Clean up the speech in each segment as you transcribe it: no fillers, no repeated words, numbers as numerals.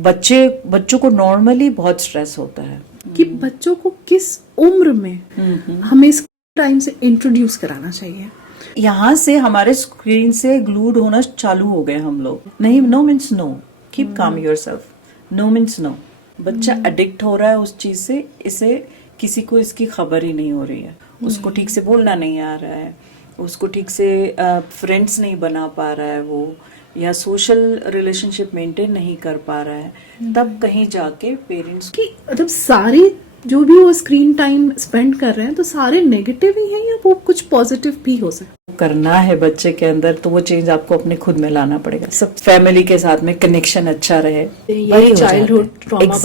बच्चों को नॉर्मली बहुत स्ट्रेस होता है कि बच्चों को किस उम्र में हमें इस टाइम से इंट्रोड्यूस कराना चाहिए। यहाँ से हमारे स्क्रीन से ग्लूड होना चालू हो गए हम लोग। नहीं, no means no, keep calm yourself, no means no. बच्चा एडिक्ट हो रहा है उस चीज से, इसे किसी को इसकी खबर ही नहीं हो रही है। उसको ठीक से बोलना नहीं आ रहा है, उसको ठीक से फ्रेंड्स नहीं बना पा रहा है वो, या सोशल रिलेशनशिप मेंटेन नहीं कर पा रहा है, तब कहीं जाके पेरेंट्स कि मतलब सारे जो भी वो स्क्रीन टाइम स्पेंड कर रहे हैं तो सारे नेगेटिव ही हैं या वो कुछ पॉजिटिव भी हो सकता करना है बच्चे के अंदर, तो वो चेंज आपको अपने खुद में लाना पड़ेगा। सब फैमिली के साथ में कनेक्शन अच्छा रहे, है। Childhood trauma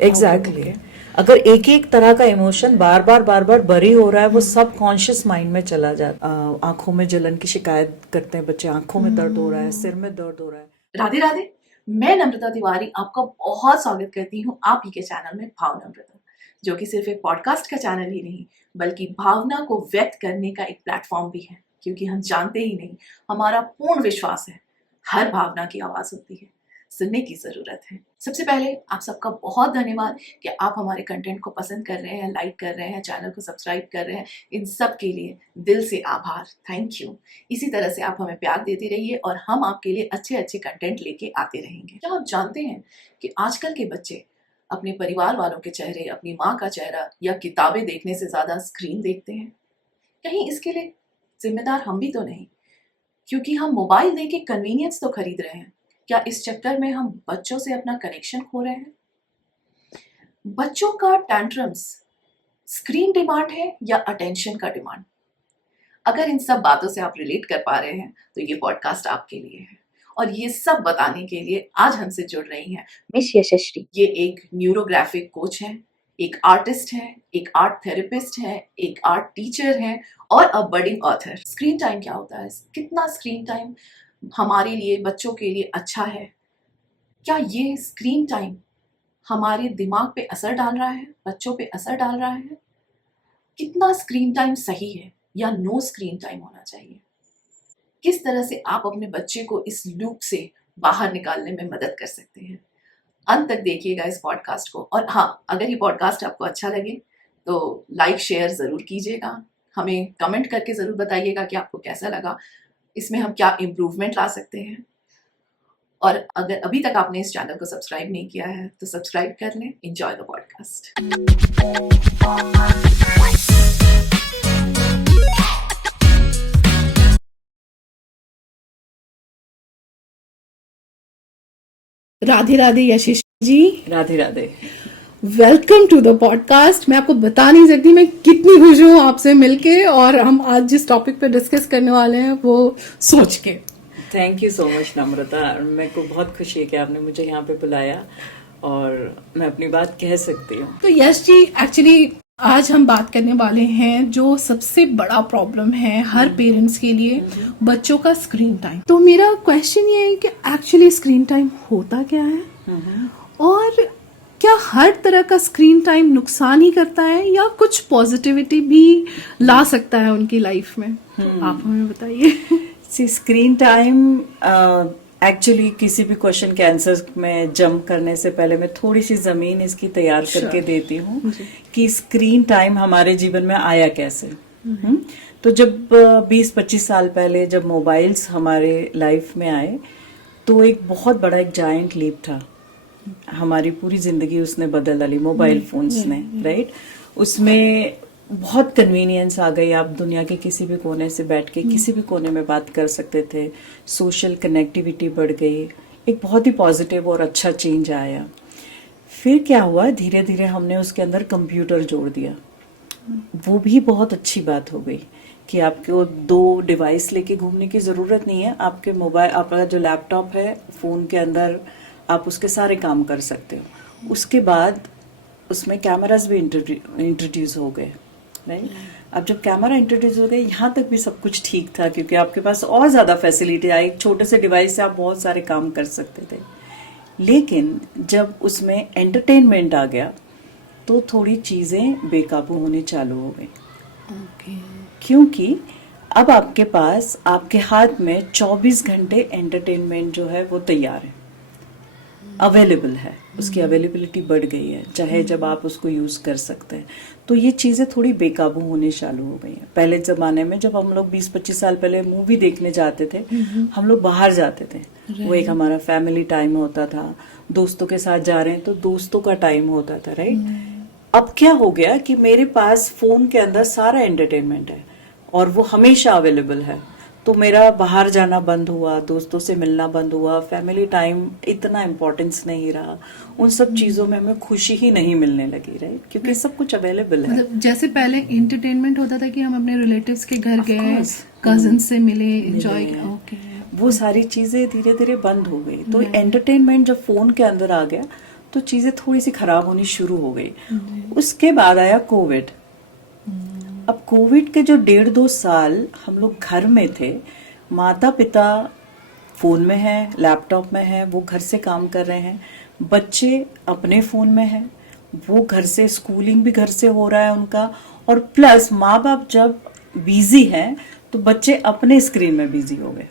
exactly. अगर एक एक तरह का इमोशन बार बार भरी हो रहा है, वो सब कॉन्शियस माइंड में चला जाता। आंखों में जलन की शिकायत करते हैं बच्चे, आंखों में दर्द हो रहा है, सिर में दर्द हो रहा है। राधे राधे, मैं नम्रता तिवारी आपका बहुत स्वागत करती हूँ आप ही के चैनल में भाव नम्रता, जो कि सिर्फ एक पॉडकास्ट का चैनल ही नहीं बल्कि भावना को व्यक्त करने का एक प्लेटफॉर्म भी है। क्योंकि हम जानते ही नहीं, हमारा पूर्ण विश्वास है हर भावना की आवाज होती है, सुनने की जरूरत है। सबसे पहले आप सबका बहुत धन्यवाद कि आप हमारे कंटेंट को पसंद कर रहे हैं, लाइक कर रहे हैं, चैनल को सब्सक्राइब कर रहे हैं। इन सब के लिए दिल से आभार, थैंक यू। इसी तरह से आप हमें प्यार देते रहिए और हम आपके लिए अच्छे अच्छे कंटेंट लेके आते रहेंगे। क्या आप जानते हैं कि आजकल के बच्चे अपने परिवार वालों के चेहरे, अपनी माँ का चेहरा या किताबें देखने से ज्यादा स्क्रीन देखते हैं? कहीं इसके लिए जिम्मेदार हम भी तो नहीं, क्योंकि हम मोबाइल देके कन्वीनियंस तो खरीद रहे हैं। क्या इस चक्कर में हम बच्चों से अपना कनेक्शन खो रहे हैं? बच्चों का टैंट्रम्स स्क्रीन डिमांड है या अटेंशन का डिमांड? अगर इन सब बातों से आप रिलेट कर पा रहे हैं तो ये पॉडकास्ट आपके लिए है। और ये सब बताने के लिए आज हमसे जुड़ रही हैं मिस यशस्वी। ये एक न्यूरोग्राफिक कोच हैं, एक आर्टिस्ट हैं, एक आर्ट थेरेपिस्ट हैं, एक आर्ट टीचर हैं और अ बडिंग ऑथर। स्क्रीन टाइम क्या होता है? कितना स्क्रीन टाइम हमारे लिए, बच्चों के लिए अच्छा है? क्या ये स्क्रीन टाइम हमारे दिमाग पे असर डाल रहा है, बच्चों पे असर डाल रहा है? कितना स्क्रीन टाइम सही है या नो स्क्रीन टाइम होना चाहिए? किस तरह से आप अपने बच्चे को इस लूप से बाहर निकालने में मदद कर सकते हैं? अंत तक देखिएगा इस पॉडकास्ट को। और हाँ, अगर ये पॉडकास्ट आपको अच्छा लगे तो लाइक शेयर जरूर कीजिएगा, हमें कमेंट करके जरूर बताइएगा कि आपको कैसा लगा, इसमें हम क्या इम्प्रूवमेंट ला सकते हैं। और अगर अभी तक आपने इस चैनल को सब्सक्राइब नहीं किया है तो सब्सक्राइब कर लें। Enjoy the podcast. Radhe Radhe Yashish ji. Radhe Radhe, welcome to the podcast. मैं आपको बता नहीं सकती मैं कितनी खुश हूँ आपसे मिलके, और हम आज जिस टॉपिक पे डिस्कस करने वाले हैं वो सोच के। थैंक यू सो मच नम्रता। मेरे को बहुत खुशी है कि आपने मुझे यहाँ पे बुलाया और मैं अपनी बात कह सकती हूँ। तो यश जी, एक्चुअली आज हम बात करने वाले हैं जो सबसे बड़ा प्रॉब्लम है हर पेरेंट्स के लिए, बच्चों का स्क्रीन टाइम। तो मेरा क्वेश्चन ये है कि एक्चुअली स्क्रीन टाइम होता क्या है, और क्या हर तरह का स्क्रीन टाइम नुकसान ही करता है या कुछ पॉजिटिविटी भी ला सकता है उनकी लाइफ में? तो आप हमें बताइए। स्क्रीन टाइम एक्चुअली किसी भी क्वेश्चन के आंसर में जंप करने से पहले मैं थोड़ी सी जमीन इसकी तैयार करके देती हूँ कि स्क्रीन टाइम हमारे जीवन में आया कैसे। तो जब 20-25 साल पहले जब मोबाइल्स हमारे लाइफ में आए तो एक बहुत बड़ा एक जायंट लीप था। हमारी पूरी जिंदगी उसने बदल डाली, मोबाइल फोन्स ने, राइट। उसमें बहुत कन्वीनियंस आ गई, आप दुनिया के किसी भी कोने से बैठ के किसी भी कोने में बात कर सकते थे, सोशल कनेक्टिविटी बढ़ गई, एक बहुत ही पॉजिटिव और अच्छा चेंज आया। फिर क्या हुआ, धीरे धीरे हमने उसके अंदर कंप्यूटर जोड़ दिया। वो भी बहुत अच्छी बात हो गई कि आपको 2 डिवाइस लेके घूमने की ज़रूरत नहीं है। आपके मोबाइल, आपका जो लैपटॉप है, फ़ोन के अंदर आप उसके सारे काम कर सकते हो। उसके बाद उसमें कैमरास भी इंट्रोड्यूस हो गए, राइट। अब जब कैमरा इंट्रोड्यूस हो गए, यहाँ तक भी सब कुछ ठीक था क्योंकि आपके पास और ज़्यादा फैसिलिटी आई। एक छोटे से डिवाइस से आप बहुत सारे काम कर सकते थे। लेकिन जब उसमें एंटरटेनमेंट आ गया तो थोड़ी चीज़ें बेकाबू होने चालू हो गई। क्योंकि अब आपके पास, आपके हाथ में 24 घंटे एंटरटेनमेंट जो है वो तैयार है। अवेलेबल है, उसकी अवेलेबिलिटी बढ़ गई है, चाहे जब आप उसको यूज कर सकते हैं। तो ये चीजें थोड़ी बेकाबू होनी चालू हो गई हैं। पहले जमाने में जब हम लोग 20-25 साल पहले मूवी देखने जाते थे, हम लोग बाहर जाते थे, वो एक हमारा फैमिली टाइम होता था, दोस्तों के साथ जा रहे हैं तो दोस्तों का टाइम होता था, राइट। अब क्या हो गया कि मेरे पास फोन के अंदर सारा एंटरटेनमेंट है और वो हमेशा अवेलेबल है, तो मेरा बाहर जाना बंद हुआ, दोस्तों से मिलना बंद हुआ, फैमिली टाइम इतना इम्पोर्टेंस नहीं रहा, उन सब चीजों में हमें खुशी ही नहीं मिलने लगी, राइट, क्योंकि सब कुछ अवेलेबल है। मतलब जैसे पहले एंटरटेनमेंट होता था कि हम अपने रिलेटिव्स के घर Of गए, course. कजिन से मिले, एंजॉय मिले। किया। ओके, वो सारी चीजें धीरे धीरे बंद हो गई। तो एंटरटेनमेंट जब फोन के अंदर आ गया तो चीजें थोड़ी सी खराब होनी शुरू हो गई। उसके बाद आया कोविड। अब कोविड के जो 1.5-2 साल हम लोग घर में थे, माता पिता फोन में है, लैपटॉप में है, वो घर से काम कर रहे हैं, बच्चे अपने फोन में हैं, वो घर से स्कूलिंग भी घर से हो रहा है उनका, और प्लस माँ बाप जब बिजी हैं तो बच्चे अपने स्क्रीन में बिजी हो गए,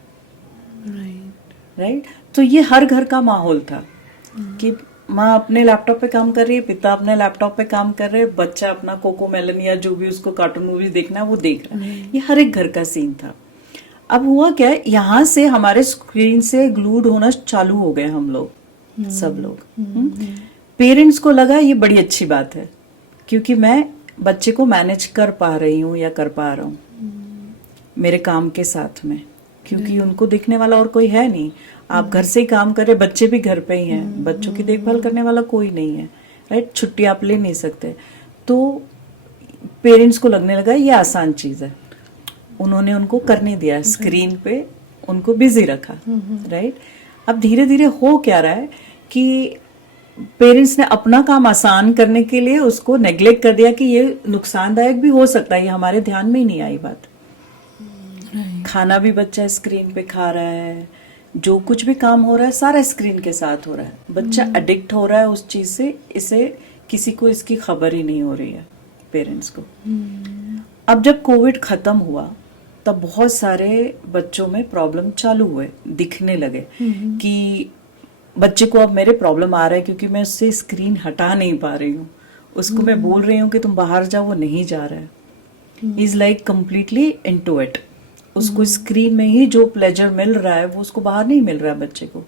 राइट। तो ये हर घर का माहौल था कि माँ अपने लैपटॉप पे काम कर रही है, पिता अपने लैपटॉप पे काम कर रहे हैं, बच्चा अपना कोको मेलन या जो भी उसको कार्टून मूवी देखना है वो देख रहा है। ये हर एक घर का सीन था। अब हुआ क्या, यहाँ से हमारे स्क्रीन से ग्लूड होना चालू हो गए हम लोग, सब लोग। पेरेंट्स को लगा ये बड़ी अच्छी बात है क्योंकि मैं बच्चे को मैनेज कर पा रही हूँ या कर पा रहा हूँ मेरे काम के साथ में, क्योंकि उनको देखने वाला और कोई है नहीं। आप घर से ही काम कर रहे, बच्चे भी घर पे ही हैं, बच्चों की देखभाल करने वाला कोई नहीं है, राइट, छुट्टी आप ले नहीं सकते। तो पेरेंट्स को लगने लगा ये आसान चीज है, उन्होंने उनको करने दिया, स्क्रीन पे उनको बिजी रखा, राइट। अब धीरे धीरे हो क्या रहा है कि पेरेंट्स ने अपना काम आसान करने के लिए उसको नेग्लेक्ट कर दिया कि ये नुकसानदायक भी हो सकता है, ये हमारे ध्यान में ही नहीं आई बात। खाना भी बच्चा स्क्रीन पे खा रहा है, जो कुछ भी काम हो रहा है सारा स्क्रीन के साथ हो रहा है, बच्चा एडिक्ट हो रहा है उस चीज से, इसे किसी को इसकी खबर ही नहीं हो रही है, पेरेंट्स को। अब जब कोविड खत्म हुआ तब बहुत सारे बच्चों में प्रॉब्लम चालू हुए, दिखने लगे कि बच्चे को अब मेरे प्रॉब्लम आ रहा है क्योंकि मैं उससे स्क्रीन हटा नहीं पा रही हूँ, उसको मैं बोल रही हूँ कि तुम बाहर जाओ, वो नहीं जा रहा है, is like completely into it. उसको स्क्रीन में ही जो प्लेजर मिल रहा है वो उसको बाहर नहीं मिल रहा है बच्चे को,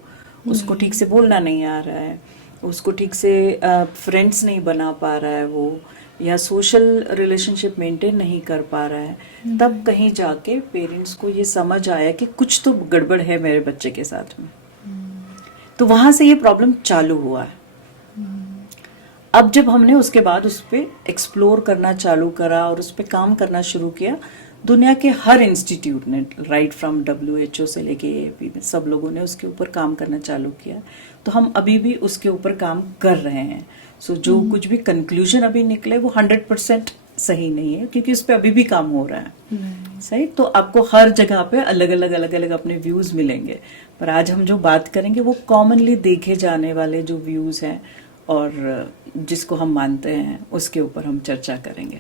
उसको ठीक से बोलना नहीं आ रहा है, उसको ठीक से फ्रेंड्स नहीं बना पा रहा है वो, या सोशल रिलेशनशिप मेंटेन नहीं कर पा रहा है। तब कहीं जाके पेरेंट्स को ये समझ आया कि कुछ तो गड़बड़ है मेरे बच्चे के साथ में, तो वहां से ये प्रॉब्लम चालू हुआ है। अब जब हमने उसके बाद उस पर एक्सप्लोर करना चालू करा और उस पर काम करना शुरू किया, दुनिया के हर इंस्टीट्यूट ने, राइट फ्रॉम WHO से लेके AAP में, सब लोगों ने उसके ऊपर काम करना चालू किया। तो हम अभी भी उसके ऊपर काम कर रहे हैं। सो जो कुछ भी कंक्लूजन अभी निकले वो 100% सही नहीं है क्योंकि उस पर अभी भी काम हो रहा है, सही। तो आपको हर जगह पे अलग अलग अपने व्यूज मिलेंगे, पर आज हम जो बात करेंगे वो कॉमनली देखे जाने वाले जो व्यूज हैं और जिसको हम मानते हैं उसके ऊपर हम चर्चा करेंगे।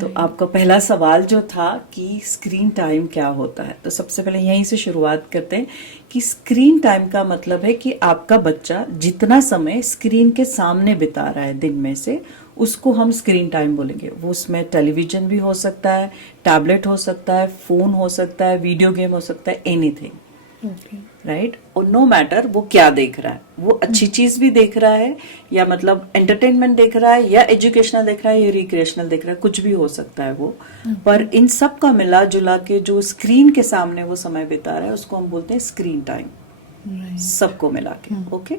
तो आपका पहला सवाल जो था कि स्क्रीन टाइम क्या होता है, तो सबसे पहले यहीं से शुरुआत करते हैं कि स्क्रीन टाइम का मतलब है कि आपका बच्चा जितना समय स्क्रीन के सामने बिता रहा है दिन में से, उसको हम स्क्रीन टाइम बोलेंगे। वो उसमें टेलीविजन भी हो सकता है, टैबलेट हो सकता है, फोन हो सकता है, वीडियो गेम हो सकता है, एनीथिंग, राइट। और नो मैटर वो क्या देख रहा है, वो अच्छी चीज भी देख रहा है या मतलब एंटरटेनमेंट देख रहा है या एजुकेशनल देख रहा है या रिक्रिएशनल देख रहा है, कुछ भी हो सकता है वो, पर इन सब का मिला जुला के जो स्क्रीन के सामने वो समय बिता रहा है उसको हम बोलते हैं स्क्रीन टाइम, सबको मिला के। ओके,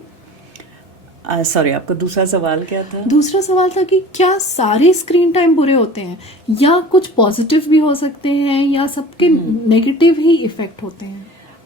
सॉरी, आपका दूसरा सवाल क्या था? दूसरा सवाल था कि क्या सारे स्क्रीन टाइम बुरे होते हैं या कुछ पॉजिटिव भी हो सकते हैं या सबके नेगेटिव ही इफेक्ट होते हैं?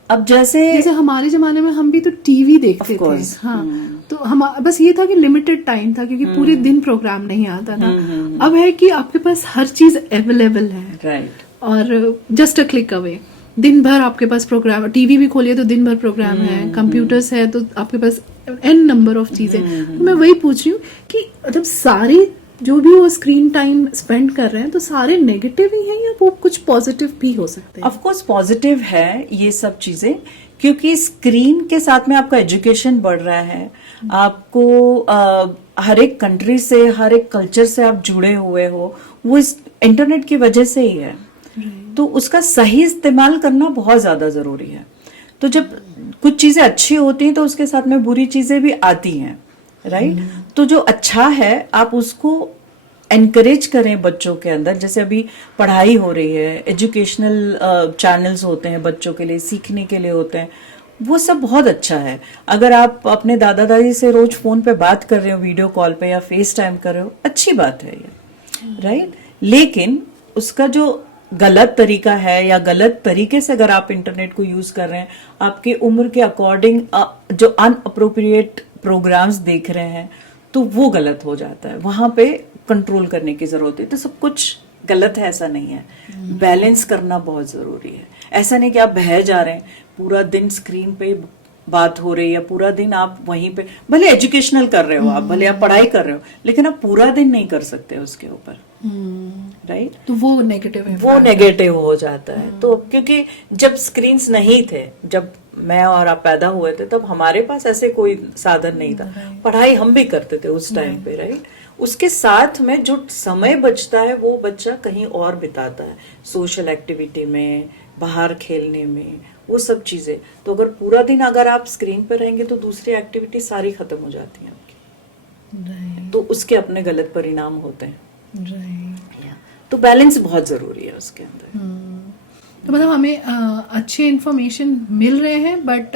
अब जैसे हमारे जमाने में हम भी तो टीवी देखते थे, हाँ, तो हम बस ये था कि लिमिटेड टाइम था क्योंकि पूरे दिन प्रोग्राम नहीं आता था। अब है कि आपके पास हर चीज अवेलेबल है, राइट, और जस्ट अ क्लिक अवे दिन भर आपके पास प्रोग्राम, टीवी भी खोलिए तो दिन भर प्रोग्राम है, कंप्यूटर्स है तो आपके पास एन नंबर ऑफ चीजें। तो मैं वही पूछ रही हूँ कि मतलब सारे जो भी वो स्क्रीन टाइम स्पेंड कर रहे हैं तो सारे नेगेटिव ही हैं या वो कुछ पॉजिटिव भी हो सकते हैं? ऑफ कोर्स पॉजिटिव है ये सब चीजें, क्योंकि स्क्रीन के साथ में आपका एजुकेशन बढ़ रहा है, आपको हर एक कंट्री से, हर एक कल्चर से आप जुड़े हुए हो, वो इस इंटरनेट की वजह से ही है। तो उसका सही इस्तेमाल करना बहुत ज्यादा जरूरी है। तो जब कुछ चीजें अच्छी होती हैं तो उसके साथ में बुरी चीजें भी आती हैं, राइट। तो जो अच्छा है आप उसको एनकरेज करें बच्चों के अंदर। जैसे अभी पढ़ाई हो रही है, एजुकेशनल चैनल्स होते हैं बच्चों के लिए, सीखने के लिए होते हैं, वो सब बहुत अच्छा है। अगर आप अपने दादा दादी से रोज फोन पे बात कर रहे हो, वीडियो कॉल पे या फेस टाइम कर रहे हो, अच्छी बात है ये, राइट। लेकिन उसका जो गलत तरीका है या गलत तरीके से अगर आप इंटरनेट को यूज कर रहे हैं, आपके उम्र के अकॉर्डिंग जो अनअप्रोप्रिएट प्रोग्राम्स देख रहे हैं, तो वो गलत हो जाता है। वहां पे कंट्रोल करने की जरूरत है। तो सब कुछ गलत है ऐसा नहीं है, बैलेंस करना बहुत जरूरी है। ऐसा नहीं कि आप बह जा रहे हैं, पूरा दिन स्क्रीन पे बात हो रही है, पूरा दिन आप वहीं पे, भले एजुकेशनल कर रहे हो आप, भले आप पढ़ाई कर रहे हो, लेकिन आप पूरा दिन नहीं कर सकते उसके ऊपर, राइट। तो वो नेगेटिव है, वो नेगेटिव हो जाता है। तो क्योंकि जब स्क्रीन्स नहीं थे, जब मैं और आप पैदा हुए थे, तब हमारे पास ऐसे कोई साधन नहीं था। पढ़ाई हम भी करते थे उस टाइम पे, राइट। उसके साथ में जो समय बचता है वो बच्चा कहीं और बिताता है, सोशल एक्टिविटी में, बाहर खेलने में, वो सब चीजें। तो अगर पूरा दिन अगर आप स्क्रीन पर रहेंगे तो दूसरी एक्टिविटी सारी खत्म हो जाती है आपकी, तो उसके अपने गलत परिणाम होते हैं। तो बैलेंस बहुत जरूरी है उसके अंदर। तो मतलब हमें अच्छे इन्फॉर्मेशन मिल रहे हैं, but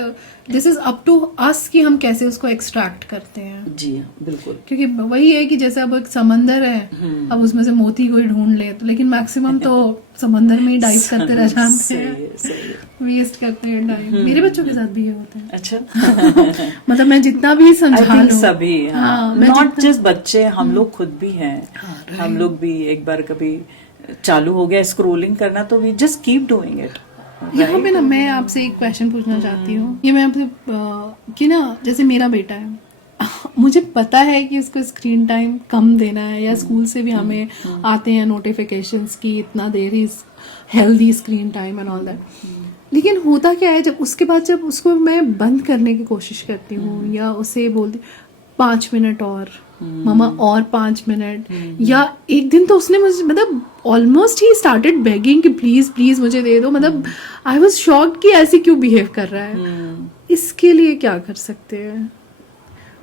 this is up to us कि हम कैसे उसको एक्सट्रैक्ट करते हैं। जी हाँ, बिल्कुल। क्योंकि वही है कि जैसे अब एक समंदर है, अब उसमें से मोती कोई ढूंढ ले, तो लेकिन मैक्सिमम तो समंदर में ही डाइव करते रह जाते हैं, वेस्ट करते हैं टाइम। मेरे बच्चों के साथ भी ये होता है। अच्छा। मतलब मैं जितना भी समझा लूं, सभी, नॉट जस्ट बच्चे, हम लोग खुद भी हैं। हम लोग भी एक बार कभी चालू हो गया स्क्रोलिंग करना, तो we just keep doing it. यहाँ पे ना मैं आपसे एक क्वेश्चन पूछना चाहती हूँ। ये मैं आपसे कि ना, जैसे मेरा बेटा है, मुझे पता है कि उसको स्क्रीन टाइम कम देना है, या स्कूल से भी हमें आते हैं नोटिफिकेशंस की इतना there is healthy screen time and all that. लेकिन होता क्या है, जब उसके बाद जब उसको मैं बंद करने की कोशिश करती हूँ, या उसे बोलती 5 मिनट और मम्मा, और 5 मिनट, या एक दिन तो उसने मुझे, मतलब ऑलमोस्ट ही स्टार्टेड बेगिंग कि प्लीज प्लीज मुझे दे दो। मतलब आई वाज शॉक्ड कि ऐसे क्यों बिहेव कर रहा है। इसके लिए क्या कर सकते हैं,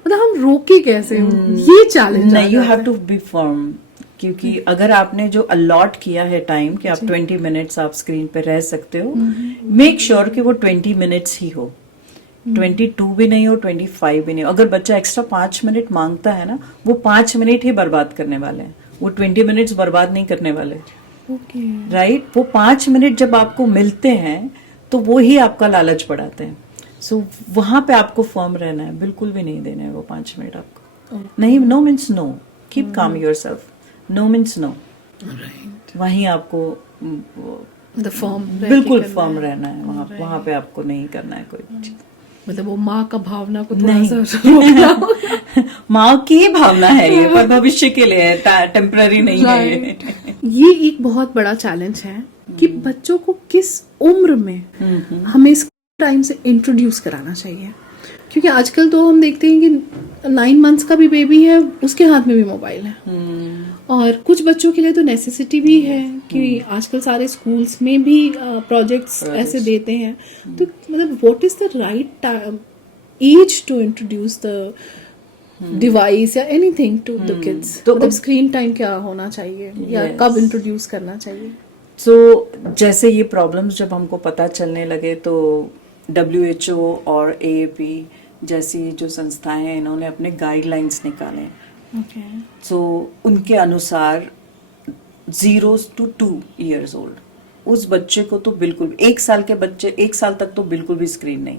मतलब हम रोके कैसे? ये चैलेंज नहीं, you have to be firm. क्योंकि अगर आपने जो अलॉट किया है टाइम कि आप 20 मिनट्स आप स्क्रीन पे रह सकते हो, मेक श्योर कि वो 20 मिनट्स ही हो, 22 भी नहीं हो, 25 भी नहीं हो। अगर बच्चा एक्स्ट्रा 5 मिनट मांगता है ना, वो 5 मिनट ही बर्बाद करने वाले हैं, वो 20 मिनट्स बर्बाद नहीं करने वाले, राइट। वो 5 मिनट जब आपको मिलते हैं तो वो ही आपका लालच बढ़ाते हैं। सो वहां पे आपको फर्म रहना है, बिल्कुल भी नहीं देना है वो 5 मिनट आपको। नहीं, no means no, keep calm yourself, no means no, वहीं आपको बिल्कुल फर्म रहना है। वहां पे आपको नहीं करना है कोई चीज। मतलब वो माँ का भावना को थोड़ा सा माँ की भावना है ये, पर भविष्य के लिए है, टेम्पररी नहीं है ये एक बहुत बड़ा चैलेंज है कि बच्चों को किस उम्र में हमें इस टाइम से इंट्रोड्यूस कराना चाहिए। क्योंकि आजकल तो हम देखते हैं कि 9 मंथ्स का भी बेबी है, उसके हाथ में भी मोबाइल है। और कुछ बच्चों के लिए तो नेसेसिटी भी है कि आजकल सारे स्कूल्स में भी प्रोजेक्ट्स ऐसे देते हैं। तो मतलब what is the right age to introduce the device या एनीथिंग टू द किड्स? तो मतलब स्क्रीन टाइम क्या होना चाहिए, या कब इंट्रोड्यूस करना चाहिए? So, जैसे ये प्रॉब्लम्स जब हमको पता चलने लगे, तो WHO और AAP जैसी जो संस्थाएं हैं, इन्होंने अपने गाइडलाइंस निकाले। सो उनके अनुसार 0 to 2 years old उस बच्चे को तो बिल्कुल, 1 साल के बच्चे 1 साल तक तो बिल्कुल भी स्क्रीन नहीं,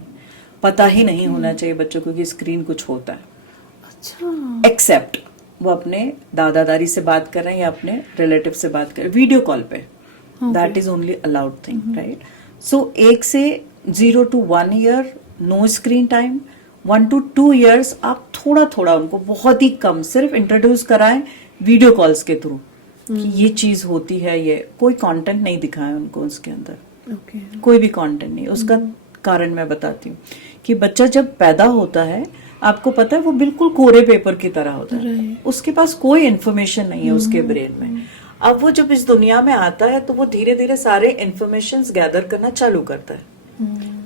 पता ही नहीं होना चाहिए बच्चों को कि स्क्रीन कुछ होता है। अच्छा। एक्सेप्ट वो अपने दादा दादी से बात कर रहे हैं या अपने रिलेटिव से बात कर रहे हैं वीडियो कॉल पे, that is only allowed thing, right. So 1 से 0 to 1 year no screen time, 1 to 2 years आप थोड़ा थोड़ा उनको बहुत ही कम सिर्फ इंट्रोड्यूस कराएं वीडियो कॉल्स के थ्रू कि ये चीज होती है। ये कोई कंटेंट नहीं दिखाएं उनको उसके अंदर, कोई भी कंटेंट नहीं, उसका कारण मैं बताती हूँ कि बच्चा जब पैदा होता है, आपको पता है वो बिल्कुल कोरे पेपर की तरह होता है, उसके पास कोई इन्फॉर्मेशन नहीं है उसके ब्रेन में। अब वो जब इस दुनिया में आता है तो वो धीरे धीरे सारे इन्फॉर्मेशन गैदर करना चालू करता है।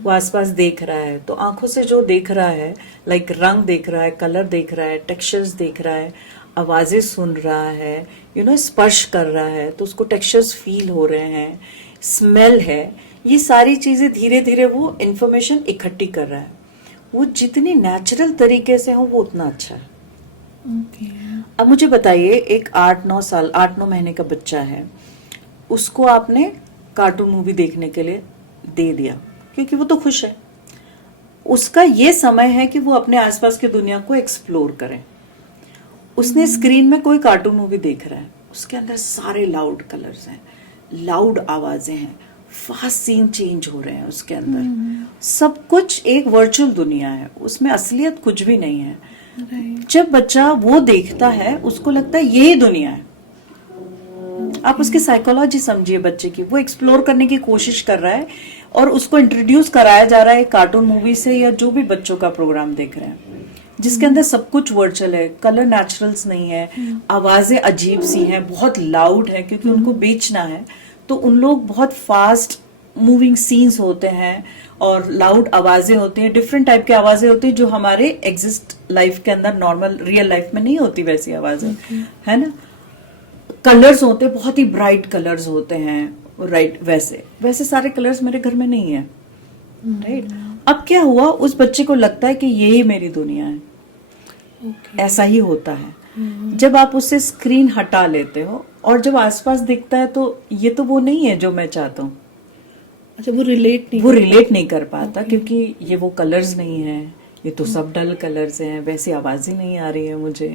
वो आसपास देख रहा है, तो आंखों से जो देख रहा है, लाइक रंग देख रहा है, कलर देख रहा है, टेक्सचर्स देख रहा है, आवाजें सुन रहा है, स्पर्श कर रहा है, तो उसको टेक्सचर्स फील हो रहे हैं, स्मेल है, ये सारी चीजें धीरे धीरे वो इन्फॉर्मेशन इकट्ठी कर रहा है। वो जितनी नेचुरल तरीके से हो वो उतना अच्छा है। अब मुझे बताइए, एक 8-9 महीने का बच्चा है, उसको आपने कार्टून मूवी देखने के लिए दे दिया क्योंकि वो तो खुश है। उसका ये समय है कि वो अपने आसपास की दुनिया को एक्सप्लोर करे। उसने स्क्रीन में कोई कार्टून मूवी देख रहा है, उसके अंदर सारे लाउड कलर्स हैं, लाउड आवाजें हैं, फास्ट सीन चेंज हो रहे हैं उसके अंदर, सब कुछ एक वर्चुअल दुनिया है, उसमें असलियत कुछ भी नहीं है। जब बच्चा वो देखता है उसको लगता है यही दुनिया है। आप उसकी साइकोलॉजी समझिए बच्चे की, वो एक्सप्लोर करने की कोशिश कर रहा है और उसको इंट्रोड्यूस कराया जा रहा है कार्टून मूवी से या जो भी बच्चों का प्रोग्राम देख रहे हैं, जिसके अंदर सब कुछ वर्चुअल है, कलर नेचुरल्स नहीं है, आवाजें अजीब सी हैं, बहुत लाउड है क्योंकि उनको बेचना है, तो उन लोग बहुत फास्ट मूविंग सीन्स होते हैं और लाउड आवाजें होती हैं, डिफरेंट टाइप की आवाजें होती हैं जो हमारे एग्जिस्ट लाइफ के अंदर नॉर्मल रियल लाइफ में नहीं होती वैसी आवाजें, है ना। कलर्स होते हैं, बहुत ही ब्राइट कलर्स होते हैं, राइट, वैसे सारे कलर्स मेरे घर में नहीं है, राइट। अब क्या हुआ, उस बच्चे को लगता है कि यही मेरी दुनिया है। ऐसा ही होता है जब आप उससे स्क्रीन हटा लेते हो और जब आसपास दिखता है तो ये तो वो नहीं है जो मैं चाहता हूँ। अच्छा, वो रिलेट नहीं कर पाता क्योंकि ये वो कलर्स नहीं है, ये तो सब डल कलर्स हैं, वैसी आवाज ही नहीं आ रही है मुझे,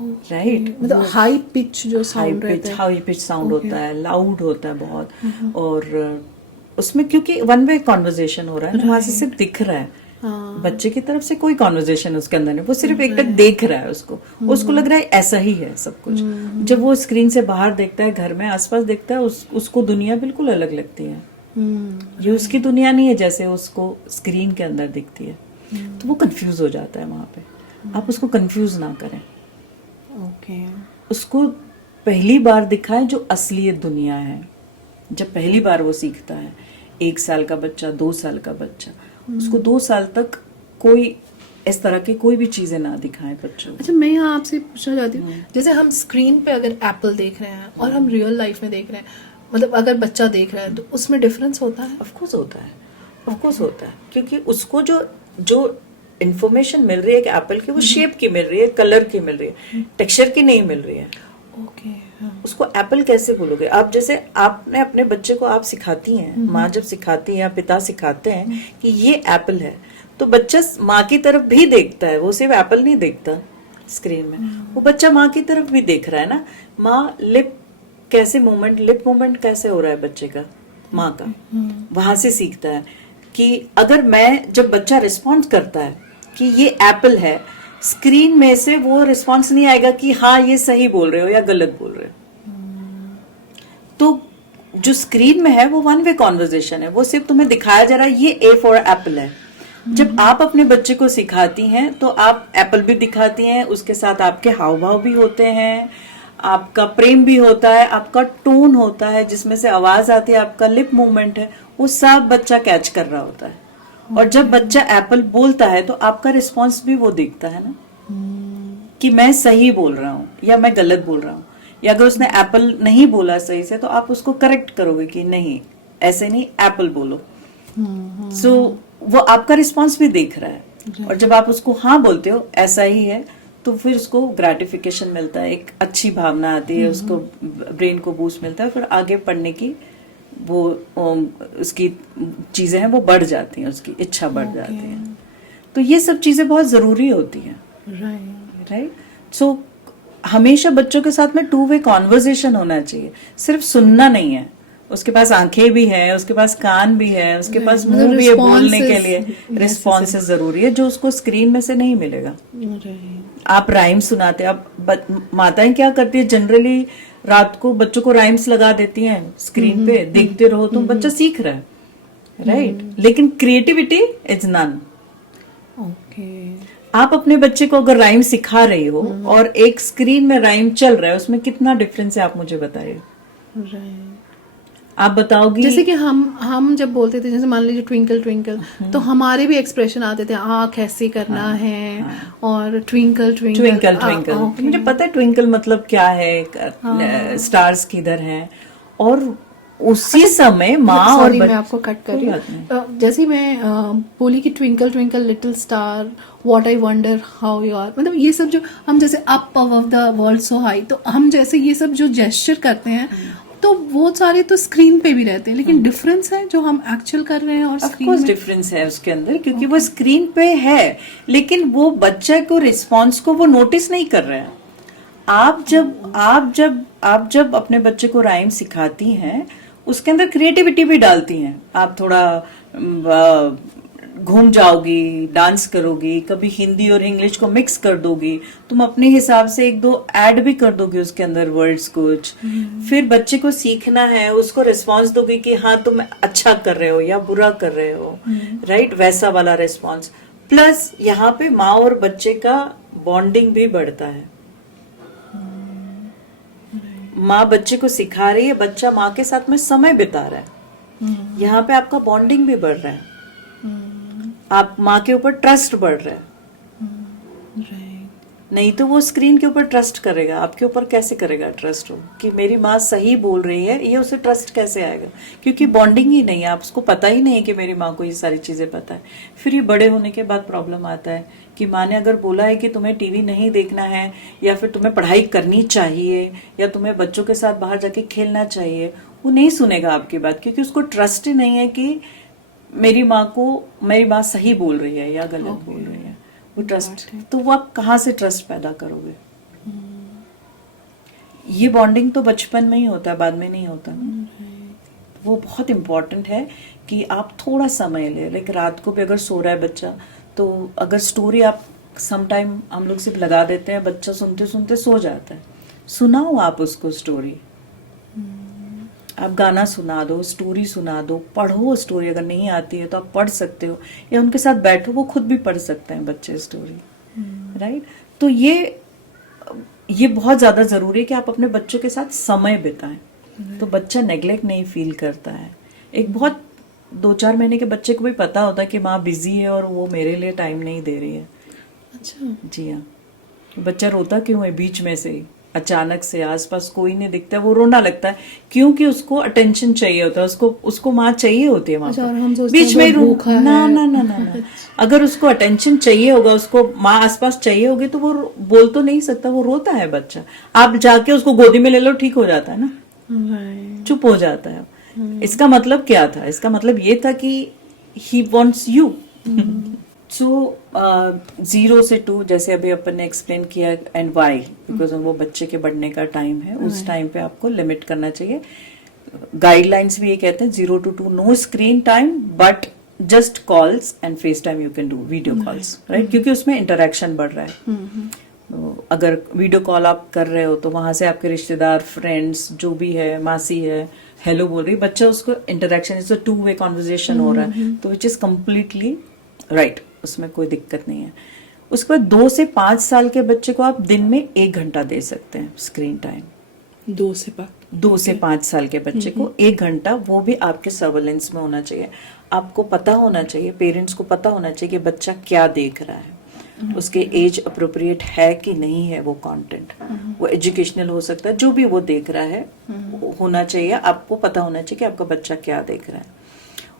राइट। मतलब हाई पिच जो साउंड हाई पिच साउंड होता है, लाउड होता है बहुत, और उसमें क्योंकि वन वे कॉन्वर्जेशन हो रहा है, वहां से सिर्फ दिख रहा है, बच्चे की तरफ से कोई कॉन्वर्जेशन उसके अंदर नहीं, वो सिर्फ एक देख रहा है, उसको लग रहा है ऐसा ही है सब कुछ। जब वो स्क्रीन से बाहर देखता है, घर में आसपास देखता है, उसको दुनिया बिल्कुल अलग लगती है। ये उसकी दुनिया नहीं है जैसे उसको स्क्रीन के अंदर दिखती है, तो वो कंफ्यूज हो जाता है वहां पे। आप उसको कंफ्यूज ना करें, उसको पहली बार दिखाएं जो असलियत दुनिया है। जब पहली बार वो सीखता है, 1 साल का बच्चा, 2 साल का बच्चा, उसको 2 साल तक कोई इस तरह की कोई भी चीजें ना दिखाएं बच्चों को। अच्छा, मैं यहाँ आपसे पूछना चाहती हूँ, जैसे हम स्क्रीन पे अगर एप्पल देख रहे हैं और हम रियल लाइफ में देख रहे हैं, मतलब अगर बच्चा देख रहा है तो उसमें डिफरेंस होता है? ऑफ कोर्स होता है, क्योंकि उसको जो इन्फॉर्मेशन मिल रही है कि एप्पल की, वो शेप की मिल रही है, कलर की मिल रही है, टेक्सचर की नहीं मिल रही है। उसको एप्पल कैसे बोलोगे आप? जैसे आपने अपने बच्चे को आप सिखाती हैं, माँ जब सिखाती है या पिता सिखाते हैं कि ये एप्पल है, तो बच्चा माँ की तरफ भी देखता है, वो सिर्फ एप्पल नहीं देखता स्क्रीन में, वो बच्चा माँ की तरफ भी देख रहा है ना। माँ लिप मूवमेंट कैसे हो रहा है बच्चे का, माँ का, वहां से सीखता है कि अगर जब बच्चा रिस्पॉन्स करता है कि ये एप्पल है, स्क्रीन में से वो रिस्पॉन्स नहीं आएगा कि हाँ ये सही बोल रहे हो या गलत बोल रहे हो। तो जो स्क्रीन में है वो वन वे कॉन्वर्जेशन है, वो सिर्फ तुम्हें दिखाया जा रहा है ये ए फॉर एप्पल है। जब आप अपने बच्चे को सिखाती हैं तो आप एप्पल भी दिखाती हैं, उसके साथ आपके हाव भाव भी होते हैं, आपका प्रेम भी होता है, आपका टोन होता है जिसमें से आवाज आती है, आपका लिप मूवमेंट है, वो सब बच्चा कैच कर रहा होता है। और जब बच्चा एप्पल बोलता है तो आपका रिस्पॉन्स भी वो देखता है ना कि मैं सही बोल रहा हूँ या मैं गलत बोल रहा हूँ, या अगर उसने एप्पल नहीं बोला सही से तो आप उसको करेक्ट करोगे कि नहीं ऐसे नहीं, एप्पल बोलो। सो वो आपका रिस्पॉन्स भी देख रहा है, और जब आप उसको हाँ बोलते हो ऐसा ही है, तो फिर उसको ग्रेटिफिकेशन मिलता है, एक अच्छी भावना आती है, उसको ब्रेन को बूस्ट मिलता है, फिर आगे पढ़ने की वो उसकी चीजें हैं वो बढ़ जाती हैं, उसकी इच्छा बढ़ जाती है। तो ये सब चीजें बहुत जरूरी होती हैं, राइट। सो हमेशा बच्चों के साथ में 2 वे कॉन्वर्जेशन होना चाहिए, सिर्फ सुनना नहीं है। उसके पास आंखें भी हैं, उसके पास कान भी है, उसके पास मुंह भी है बोलने के लिए, रिस्पॉन्सेस जरूरी है जो उसको स्क्रीन में से नहीं मिलेगा। आप राइम सुनाते, अब माताएं क्या करती है जनरली, रात को बच्चों को राइम्स लगा देती हैं स्क्रीन पे, देखते रहो तुम, बच्चा सीख रहा राइट, लेकिन क्रिएटिविटी इज नन। ओके। आप अपने बच्चे को अगर राइम सिखा रही हो और एक स्क्रीन में राइम चल रहा है, उसमें कितना डिफरेंस है आप मुझे बताइए। राइट। आप बताओगी। जैसे कि हम जब बोलते थे, जैसे मान लीजिए ट्विंकल ट्विंकल, तो हमारे भी एक्सप्रेशन आते थे, आँख ऐसे करना है, और ट्विंकल ट्विंकल ट्विंकल ट्विंकल, मुझे पता है ट्विंकल मतलब क्या है, स्टार्स किधर हैं, और उसी समय माँ और सॉरी मैं आपको कट कर रही कोई बात हूँ। जैसे मैं बोली कि twinkle twinkle little star what I wonder how you are, मतलब ये सब जो हम जैसे up above the world so high, तो हम जैसे ये सब जो जेस्चर करते हैं, तो वो सारे तो स्क्रीन पे भी रहते हैं, लेकिन डिफरेंस है जो हम एक्चुअल कर रहे हैं और ऑफ स्क्रीन कोर्स में। डिफरेंस है उसके अंदर, क्योंकि वो स्क्रीन पे है, लेकिन वो बच्चे को रिस्पॉन्स को वो नोटिस नहीं कर रहे हैं। आप जब अपने बच्चे को राइम सिखाती हैं, उसके अंदर क्रिएटिविटी भी डालती हैं। आप थोड़ा घूम जाओगी, डांस करोगी, कभी हिंदी और इंग्लिश को मिक्स कर दोगी, तुम अपने हिसाब से एक दो ऐड भी कर दोगी उसके अंदर वर्ड्स कुछ, फिर बच्चे को सीखना है, उसको रिस्पांस दोगी कि हाँ तुम अच्छा कर रहे हो या बुरा कर रहे हो, राइट, वैसा वाला रिस्पांस। प्लस यहाँ पे माँ और बच्चे का बॉन्डिंग भी बढ़ता है। माँ बच्चे को सिखा रही है, बच्चा माँ के साथ में समय बिता रहा है, यहाँ पे आपका बॉन्डिंग भी बढ़ रहा है, आप माँ के ऊपर ट्रस्ट बढ़ रहा है। नहीं तो वो स्क्रीन के ऊपर ट्रस्ट करेगा, आपके ऊपर कैसे करेगा ट्रस्ट? हो कि मेरी माँ सही बोल रही है, ये उसे ट्रस्ट कैसे आएगा? क्योंकि बॉन्डिंग ही नहीं है, आप उसको पता ही नहीं है कि मेरी माँ को ये सारी चीजें पता है। फिर ये बड़े होने के बाद प्रॉब्लम आता है कि माँ ने अगर बोला है कि तुम्हें टीवी नहीं देखना है, या फिर तुम्हें पढ़ाई करनी चाहिए, या तुम्हें बच्चों के साथ बाहर जाके खेलना चाहिए, वो नहीं सुनेगा आपकी बात, क्योंकि उसको ट्रस्ट ही नहीं है कि मेरी माँ सही बोल रही है या गलत बोल रही है। वो ट्रस्ट, तो वो आप कहाँ से ट्रस्ट पैदा करोगे? ये बॉन्डिंग तो बचपन में ही होता है, बाद में नहीं होता ना। वो बहुत इम्पोर्टेंट है कि आप थोड़ा समय ले, लाइक रात को भी अगर सो रहा है बच्चा, तो अगर स्टोरी आप सम टाइम हम लोग सिर्फ लगा देते हैं, बच्चा सुनते सुनते सो जाता है, सुनाओ आप उसको स्टोरी, आप गाना सुना दो, स्टोरी सुना दो, पढ़ो स्टोरी, अगर नहीं आती है तो आप पढ़ सकते हो, या उनके साथ बैठो, वो खुद भी पढ़ सकते हैं बच्चे स्टोरी, राइट। तो ये बहुत ज्यादा जरूरी है कि आप अपने बच्चों के साथ समय बिताएं, तो बच्चा नेग्लेक्ट नहीं फील करता है। एक बहुत 2-4 महीने के बच्चे को भी पता होता है कि माँ बिजी है और वो मेरे लिए टाइम नहीं दे रही है। अच्छा। जी हाँ, बच्चा रोता क्यों है? बीच में से अचानक से आसपास कोई नहीं दिखता, वो रोना लगता है, क्योंकि उसको अटेंशन चाहिए होता है, उसको माँ चाहिए होती है वहां पर। बीच में ना ना ना ना ना अगर उसको अटेंशन चाहिए होगा, उसको माँ आसपास चाहिए होगी, तो वो बोल तो नहीं सकता, वो रोता है बच्चा। आप जाके उसको गोदी में ले लो, ठीक हो जाता है ना, चुप हो जाता है। इसका मतलब क्या था? इसका मतलब ये था कि ही वॉन्ट्स यू। सो 0 से 2 जैसे अभी अपन ने एक्सप्लेन किया, एंड वाई, बिकॉज वो बच्चे के बढ़ने का टाइम है, उस टाइम पे आपको लिमिट करना चाहिए। गाइडलाइंस भी ये कहते हैं 0 to 2 no screen time, but just calls and FaceTime you can do, video calls, right, क्योंकि उसमें इंटरेक्शन बढ़ रहा है। तो अगर वीडियो कॉल आप कर रहे हो तो वहां से आपके रिश्तेदार, फ्रेंड्स जो भी है, मासी है, हेलो बोल रही, बच्चा उसको interaction, it's a 2-way conversation हो रहा है, तो विच इज कम्प्लीटली राइट, उसमें कोई दिक्कत नहीं है। उसके बाद 2 से 5 साल के बच्चे को आप दिन में 1 घंटा दे सकते हैं स्क्रीन टाइम। 2 से 5 साल के बच्चे को 1 घंटा, वो भी आपके सर्वेलेंस में होना चाहिए। आपको पता होना चाहिए, पेरेंट्स को पता होना चाहिए कि बच्चा क्या देख रहा है, उसके एज अप्रोप्रिएट है कि नहीं है वो कंटेंट, वो एजुकेशनल हो सकता है, जो भी वो देख रहा है होना चाहिए, आपको पता होना चाहिए कि आपका बच्चा क्या देख रहा है।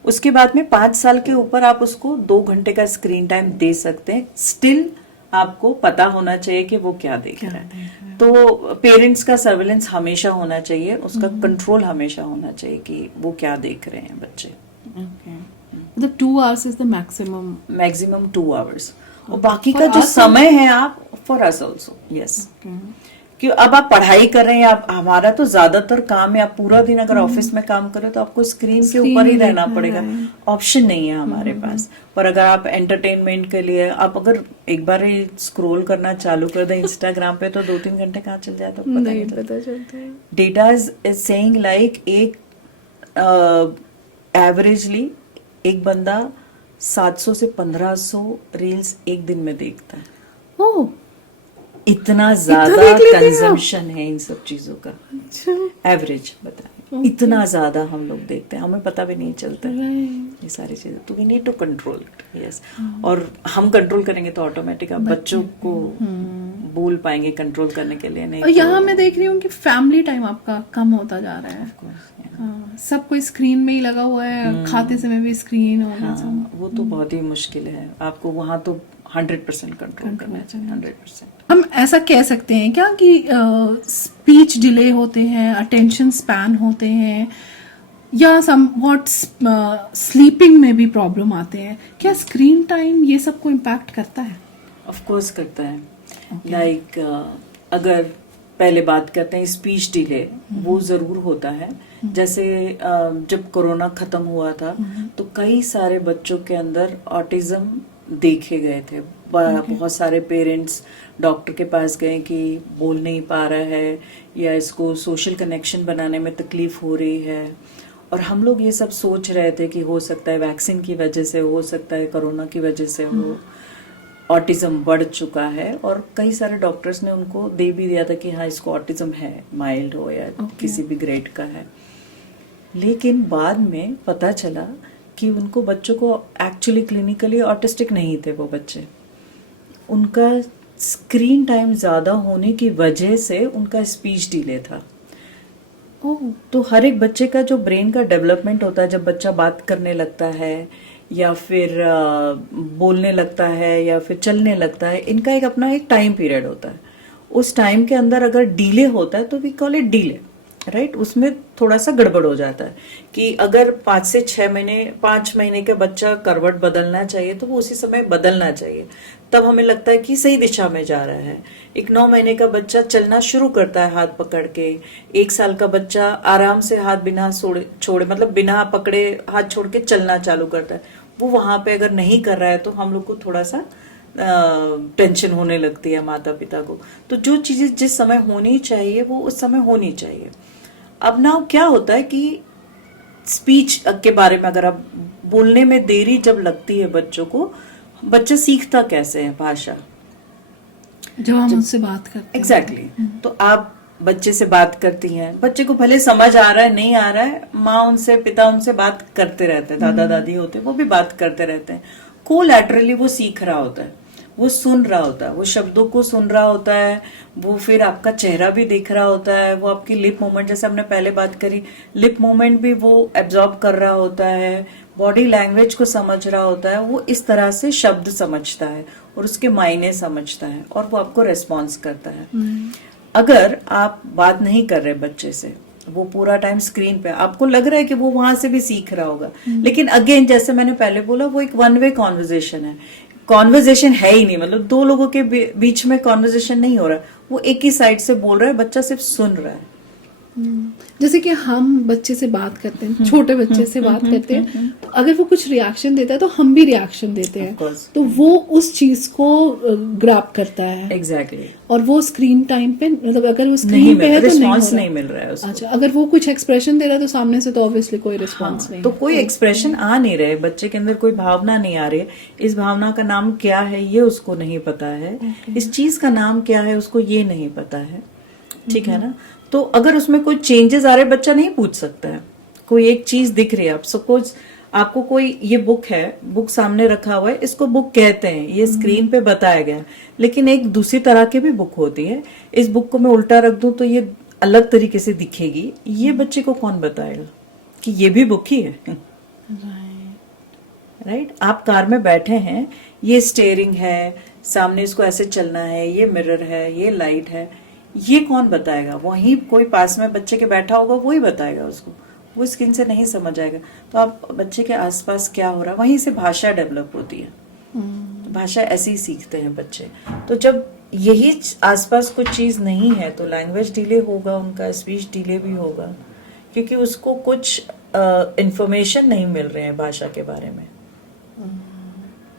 उसके बाद में 5 साल के ऊपर आप उसको 2 घंटे का स्क्रीन टाइम दे सकते हैं, स्टिल आपको पता होना चाहिए कि वो क्या देख रहा है। तो पेरेंट्स का सर्वेलेंस हमेशा होना चाहिए, उसका कंट्रोल हमेशा होना चाहिए कि वो क्या देख रहे हैं बच्चे। The 2 hours is the maximum 2 hours, और बाकी का जो समय है आप फॉर अस ऑल्सो, यस, कि अब आप पढ़ाई कर रहे हैं, आप, हमारा तो ज्यादातर काम है, आप पूरा दिन अगर ऑफिस में काम कर रहे हो तो आपको स्क्रीन के ऊपर ही रहना पड़ेगा, ऑप्शन नहीं है हमारे पास। पर अगर आप एंटरटेनमेंट के लिए आप अगर एक बार ही स्क्रॉल करना चालू कर दें इंस्टाग्राम पे, तो 2-3 घंटे कहाँ चल जाए तो पता चलता है। डेटा इज सेइंग लाइक एक एवरेजली एक बंदा 700 से 1500 रील्स एक दिन में देखता है। ओह, इतना ज्यादा देख लेते हैं आप? कंजम्पशन है इन सब चीजों का। अच्छा, एवरेज बताएं, इतना ज्यादा हम लोग देखते हैं, हमें पता भी नहीं चलता है ये सारी चीजें। तो we need to control, yes. और हम कंट्रोल करेंगे तो ऑटोमेटिक आप बच्चों को बोल पाएंगे कंट्रोल करने के लिए। नहीं और यहाँ मैं देख रही हूँ कि फैमिली टाइम आपका कम होता जा रहा है। हाँ, सब कोई स्क्रीन में ही लगा हुआ है, खाते समय भी स्क्रीन और हाँ, वो तो बहुत ही मुश्किल है। आपको वहां तो 100% कंट्रोल करना चाहिए, 100%। हम ऐसा कह सकते हैं क्या कि स्पीच डिले होते हैं, अटेंशन स्पैन होते हैं, या समवॉट स्लीपिंग में भी प्रॉब्लम आते हैं? क्या स्क्रीन टाइम ये सब को इम्पैक्ट करता है? ऑफ कोर्स करता है। लाइक अगर पहले बात करते हैं स्पीच डिले, वो जरूर होता है। जैसे जब कोरोना खत्म हुआ था तो कई सारे बच्चों के अंदर ऑटिज्म देखे गए थे। बहुत सारे पेरेंट्स डॉक्टर के पास गए कि बोल नहीं पा रहा है या इसको सोशल कनेक्शन बनाने में तकलीफ हो रही है। और हम लोग ये सब सोच रहे थे कि हो सकता है वैक्सीन की वजह से, हो सकता है कोरोना की वजह से वो ऑटिज्म बढ़ चुका है। और कई सारे डॉक्टर्स ने उनको दे भी दिया था कि हाँ इसको ऑटिज्म है, माइल्ड हो या किसी भी ग्रेड का है। लेकिन बाद में पता चला कि उनको बच्चों को एक्चुअली क्लिनिकली ऑटिस्टिक नहीं थे वो बच्चे। उनका स्क्रीन टाइम ज्यादा होने की वजह से उनका स्पीच डिले था। तो हर एक बच्चे का जो ब्रेन का डेवलपमेंट होता है, जब बच्चा बात करने लगता है या फिर बोलने लगता है या फिर चलने लगता है, इनका एक अपना एक टाइम पीरियड होता है। उस टाइम के अंदर अगर डिले होता है तो we call it delay, right. उसमें थोड़ा सा गड़बड़ हो जाता है कि अगर 5 से 6 महीने, 5 महीने का बच्चा करवट बदलना चाहिए तो वो उसी समय बदलना चाहिए, तब हमें लगता है कि सही दिशा में जा रहा है। एक 9 महीने का बच्चा चलना शुरू करता है हाथ पकड़ के, 1 साल का बच्चा आराम से हाथ बिना छोड़े मतलब बिना पकड़े हाथ छोड़ के चलना चालू करता है। वो वहां पे अगर नहीं कर रहा है तो हम लोग को थोड़ा सा टेंशन होने लगती है माता पिता को। तो जो चीजें जिस समय होनी चाहिए वो उस समय होनी चाहिए। अब ना क्या होता है कि स्पीच के बारे में अगर आप बोलने में देरी जब लगती है बच्चों को, बच्चा सीखता कैसे है भाषा? जब हम उनसे बात करते हैं। एग्जैक्टली। तो आप बच्चे से बात करती हैं, बच्चे को भले समझ आ रहा है नहीं आ रहा है, माँ उनसे पिता उनसे बात करते रहते हैं, दादा दादी होते हैं वो भी बात करते रहते हैं। कोलैटरली वो सीख रहा होता है, वो सुन रहा होता है, वो शब्दों को सुन रहा होता है, वो फिर आपका चेहरा भी देख रहा होता है, वो आपकी लिप मूवमेंट, जैसे हमने पहले बात करी, लिप मूवमेंट भी वो एब्जॉर्ब कर रहा होता है, बॉडी लैंग्वेज को समझ रहा होता है। वो इस तरह से शब्द समझता है और उसके मायने समझता है और वो आपको रेस्पॉन्स करता है। अगर आप बात नहीं कर रहे बच्चे से, वो पूरा टाइम स्क्रीन पे, आपको लग रहा है कि वो वहां से भी सीख रहा होगा, लेकिन अगेन जैसे मैंने पहले बोला, वो एक वन वे कॉन्वर्जेशन है। कॉन्वर्जेशन है ही नहीं, मतलब दो लोगों के बीच में कॉन्वर्जेशन नहीं हो रहा, वो एक ही साइड से बोल रहा है, बच्चा सिर्फ सुन रहा है। जैसे कि हम बच्चे से बात करते हैं, छोटे बच्चे से बात करते हैं, तो अगर वो कुछ रिएक्शन देता है तो हम भी रिएक्शन देते हैं, तो वो उस चीज को ग्रैब करता है। एग्जैक्टली। और वो स्क्रीन टाइम पे, मतलब अगर वो स्क्रीन पे है तो रिस्पॉन्स नहीं मिल रहा है उसको। अच्छा, अगर वो कुछ एक्सप्रेशन दे रहा है तो सामने से तो ऑब्वियसली कोई रिस्पॉन्स नहीं, तो कोई एक्सप्रेशन आ नहीं रहे, बच्चे के अंदर कोई भावना नहीं आ रही है। इस भावना का नाम क्या है ये उसको नहीं पता है, इस चीज का नाम क्या है उसको ये नहीं पता है, ठीक है ना। तो अगर उसमें कोई चेंजेस आ रहे, बच्चा नहीं पूछ सकता है। कोई एक चीज दिख रही है, आप सपोज आपको कोई ये बुक है, बुक सामने रखा हुआ है, इसको बुक कहते हैं, ये स्क्रीन पे बताया गया है, लेकिन एक दूसरी तरह की भी बुक होती है। इस बुक को मैं उल्टा रख दूं तो ये अलग तरीके से दिखेगी, ये बच्चे को कौन बताएगा कि ये भी बुक ही है? राइट। आप कार में बैठे हैं, ये स्टेयरिंग है, सामने इसको ऐसे चलना है, ये मिरर है, ये लाइट है, ये कौन बताएगा? वहीं कोई पास में बच्चे के बैठा होगा, वही बताएगा उसको, वो स्क्रीन से नहीं समझ आएगा। तो आप बच्चे के आसपास क्या हो रहा है, वहीं से भाषा डेवलप होती है। भाषा ऐसे ही सीखते हैं बच्चे। तो जब यही आसपास कुछ चीज नहीं है तो लैंग्वेज डिले होगा, उनका स्पीच डिले भी होगा, क्योंकि उसको कुछ इंफॉर्मेशन नहीं मिल रहे हैं भाषा के बारे में।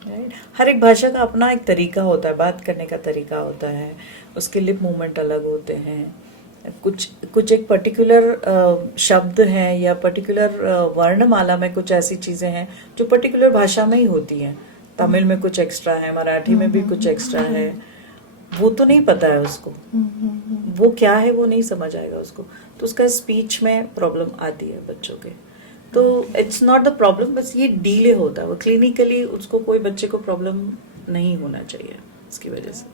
राइट। हर एक भाषा का अपना एक तरीका होता है, बात करने का तरीका होता है, उसके लिप मूवमेंट अलग होते हैं, कुछ एक पर्टिकुलर शब्द हैं या पर्टिकुलर वर्णमाला में कुछ ऐसी चीजें हैं जो पर्टिकुलर भाषा में ही होती हैं। तमिल में कुछ एक्स्ट्रा है, मराठी में भी कुछ एक्स्ट्रा है, वो तो नहीं पता है उसको, वो क्या है वो नहीं समझ आएगा उसको, तो उसका स्पीच में प्रॉब्लम आती है बच्चों के। तो इट्स नॉट द प्रॉब्लम, बस ये डीले होता है। वो क्लिनिकली उसको कोई बच्चे को प्रॉब्लम नहीं होना चाहिए इसकी वजह से,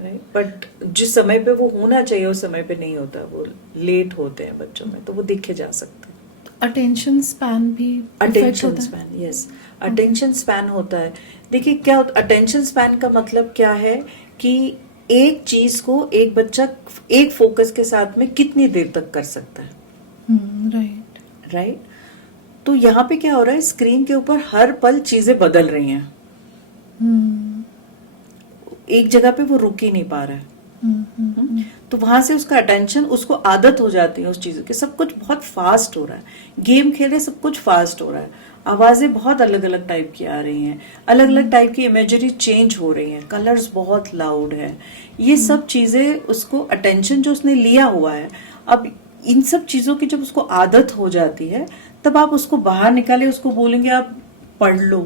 राइट। बट जिस समय पे वो होना चाहिए उस समय पे नहीं होता, वो लेट होते हैं बच्चों में, तो वो देखे जा सकते हैं। अटेंशन स्पैन भी attention span, yes, attention span होता है। देखिए क्या अटेंशन स्पैन का मतलब क्या है कि एक चीज को एक बच्चा एक फोकस के साथ में कितनी देर तक कर सकता है, राइट। तो यहाँ पे क्या हो रहा है, स्क्रीन के ऊपर हर पल चीजें बदल रही हैं, एक जगह पे वो रुक ही नहीं पा रहा है। तो वहां से उसका अटेंशन, उसको आदत हो जाती है उस चीजों की, सब कुछ बहुत फास्ट हो रहा है, गेम खेल रहे सब कुछ फास्ट हो रहा है, आवाजें बहुत अलग अलग टाइप की आ रही हैं, अलग अलग टाइप की इमेजरी चेंज हो रही हैं, कलर्स बहुत लाउड है, ये सब चीजें उसको अटेंशन जो उसने लिया हुआ है, अब इन सब चीजों की जब उसको आदत हो जाती है तब आप उसको बाहर निकाले, उसको बोलेंगे आप पढ़ लो,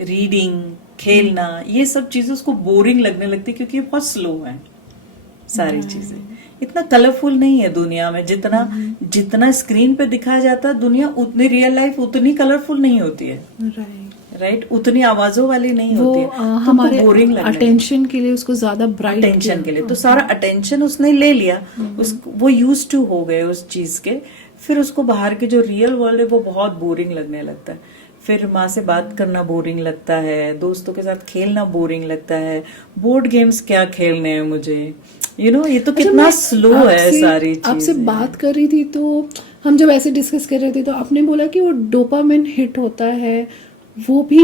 रीडिंग, खेलना, ये सब चीजें उसको बोरिंग लगने लगती है, क्योंकि ये बहुत स्लो है सारी चीजें। इतना कलरफुल नहीं है दुनिया में, जितना स्क्रीन पे दिखाया जाता है दुनिया उतनी, रियल लाइफ उतनी कलरफुल नहीं होती है, राइट, उतनी आवाजों वाली नहीं होती है, तो हमारे बोरिंग लगने अटेंशन के लिए उसको ज्यादा ब्राइट अटेंशन के लिए, तो सारा अटेंशन उसने ले लिया, वो यूज टू हो गए उस चीज के, फिर उसको बाहर के जो रियल वर्ल्ड है वो बहुत बोरिंग लगने लगता है, फिर माँ से बात करना बोरिंग लगता है, दोस्तों के साथ खेलना बोरिंग लगता है, बोर्ड गेम्स क्या खेलने हैं मुझे, ये तो कितना स्लो है सारी चीजें। आपसे बात कर रही थी तो हम जब ऐसे डिस्कस कर रहे थे तो आपने बोला कि वो डोपामिन हिट होता है, वो भी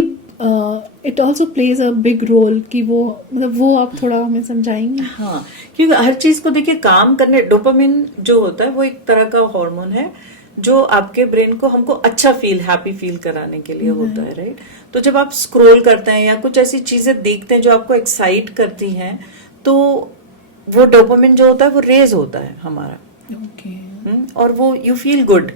it also plays a big role, कि वो मतलब वो आप थोड़ा हमें समझाएंगे? हाँ, क्योंकि हर चीज को देखिए काम करने, डोपामिन जो होता है वो एक तरह का हार्मोन है जो आपके ब्रेन को, हमको अच्छा हैप्पी फील कराने के लिए होता है, राइट। तो जब आप स्क्रॉल करते हैं या कुछ ऐसी चीजें देखते हैं जो आपको एक्साइट करती हैं, तो वो डोपामिन जो होता है वो रेज होता है हमारा, और वो यू फील गुड।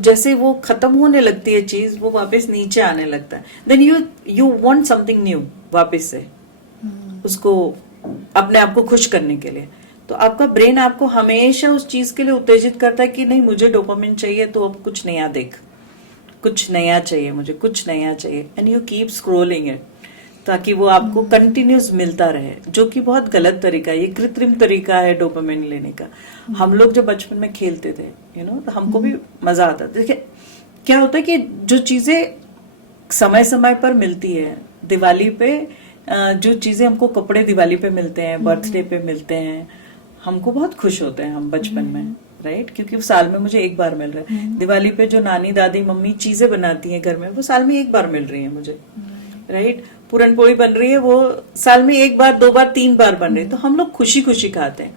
जैसे वो खत्म होने लगती है चीज, वो वापस नीचे आने लगता है, then you want something new, वापस से उसको अपने आप को खुश करने के लिए। तो आपका ब्रेन आपको हमेशा उस चीज के लिए उत्तेजित करता है कि नहीं मुझे डोपामिन चाहिए, तो अब कुछ नया देख, कुछ नया चाहिए मुझे, कुछ नया चाहिए, and you keep scrolling it, ताकि वो आपको कंटिन्यूस मिलता रहे, जो कि बहुत गलत तरीका है, ये कृत्रिम तरीका है डोपामिन लेने का। हम लोग जब बचपन में खेलते थे तो हमको भी मजा आता था। देखिए क्या होता है कि जो चीजें समय समय पर मिलती है, दिवाली पे जो चीजें हमको, कपड़े दिवाली पे मिलते हैं, बर्थडे पे मिलते हैं, हमको बहुत खुश होते हैं हम बचपन में, राइट, क्योंकि वो साल में मुझे एक बार मिल रहा है। दिवाली पे जो नानी दादी मम्मी चीजें बनाती हैं घर में, वो साल में एक बार मिल रही है मुझे, राइट। पूरन पोली बन रही है, वो साल में एक बार, 2 बार, 3 बार बन रही है, तो हम लोग खुशी खुशी खाते हैं।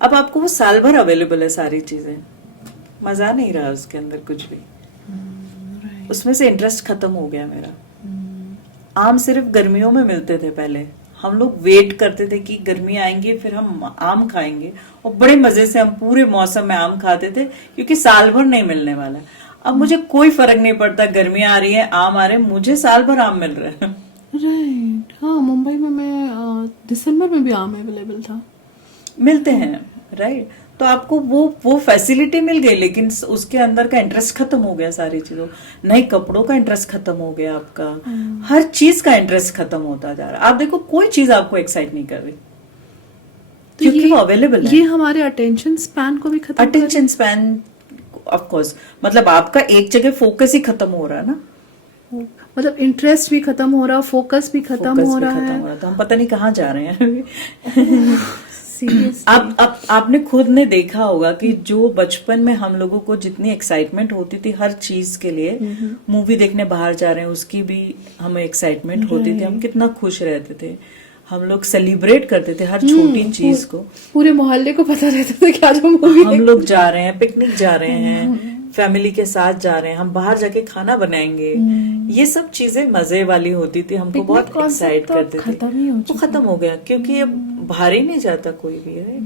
अब आपको वो साल भर अवेलेबल है सारी चीजें, मजा नहीं रहा उसके अंदर कुछ भी, उसमें से इंटरेस्ट खत्म हो गया मेरा। आम सिर्फ गर्मियों में मिलते थे पहले, हम लोग वेट करते थे कि गर्मी आएंगी फिर हम आम खाएंगे, और बड़े मजे से हम पूरे मौसम में आम खाते थे, क्योंकि साल भर नहीं मिलने वाला। अब मुझे कोई फर्क नहीं पड़ता, गर्मी आ रही है, आम आ रहे हैं, मुझे साल भर आम मिल रहे हैं, राइट। हाँ, मुंबई में मैं दिसंबर में भी आम अवेलेबल था, मिलते हैं, राइट। तो आपको वो फैसिलिटी मिल गई, लेकिन उसके अंदर का इंटरेस्ट खत्म हो गया सारी चीजों, नए कपड़ों का इंटरेस्ट खत्म हो गया आपका, हर चीज का इंटरेस्ट खत्म होता जा रहा है। आप देखो कोई चीज आपको एक्साइट नहीं कर रही, तो क्योंकि वो अवेलेबल है। ये हमारे अटेंशन स्पैन को भी खत्म, अटेंशन स्पैन ऑफ कोर्स, मतलब आपका एक जगह फोकस ही खत्म हो रहा है ना, मतलब इंटरेस्ट भी खत्म हो रहा, फोकस भी खत्म हो रहा है, तो हम पता नहीं कहाँ जा रहे हैं। आपने खुद ने देखा होगा कि जो बचपन में हम लोगों को जितनी एक्साइटमेंट होती थी हर चीज के लिए, मूवी देखने बाहर जा रहे हैं उसकी भी हमें एक्साइटमेंट होती थी, हम कितना खुश रहते थे, हम लोग सेलिब्रेट करते थे हर छोटी चीज को, पूरे मोहल्ले को पता रहता था कि आज हम मूवी, हम लोग जा रहे हैं, पिकनिक जा रहे हैं, फैमिली के साथ जा रहे हैं, हम बाहर जाके खाना बनाएंगे, ये सब चीजें मजे वाली होती थी, हमको बहुत एक्साइट करते थे। वो खत्म हो गया, क्योंकि अब बाहर ही नहीं जाता कोई भी, है।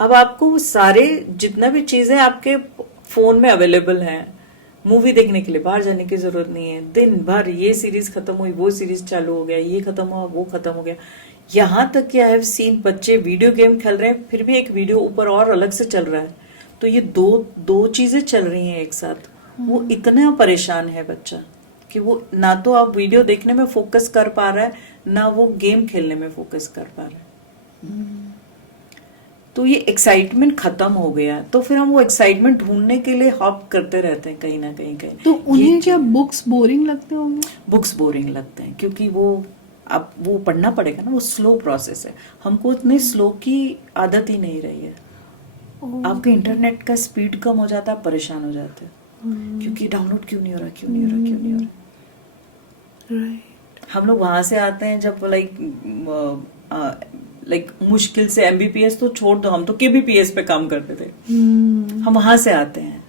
अब आपको वो सारे जितना भी चीजें आपके फोन में अवेलेबल हैं, मूवी देखने के लिए बाहर जाने की जरूरत नहीं है। दिन भर ये सीरीज खत्म हुई, वो सीरीज चालू हो गया, ये खत्म हुआ, वो खत्म हो गया। यहाँ तक कि आई हैव सीन बच्चे वीडियो गेम खेल रहे हैं, फिर भी एक वीडियो ऊपर और अलग से चल रहा है। तो ये दो चीजें चल रही हैं एक साथ। वो इतना परेशान है बच्चा कि वो ना तो आप वीडियो देखने में फोकस कर पा रहा है, ना वो गेम खेलने में फोकस कर पा रहा है। तो ये एक्साइटमेंट खत्म हो गया। तो फिर हम वो एक्साइटमेंट ढूंढने के लिए हॉप करते रहते हैं कहीं ना कहीं। तो उन्हें क्या बुक्स बोरिंग लगते होंगे? बुक्स बोरिंग लगते हैं क्योंकि वो अब वो पढ़ना पड़ेगा ना, वो स्लो प्रोसेस है। हमको इतने स्लो की आदत ही नहीं रही है। आपके इंटरनेट का स्पीड कम हो जाता है, आप परेशान हो जाते हैं क्योंकि डाउनलोड क्यों नहीं हो रहा। राइट। हम लोग वहां से आते हैं जब लाइक मुश्किल से MBPS तो छोड़ दो, हम तो KBPS पे काम करते थे। हम वहां से आते हैं।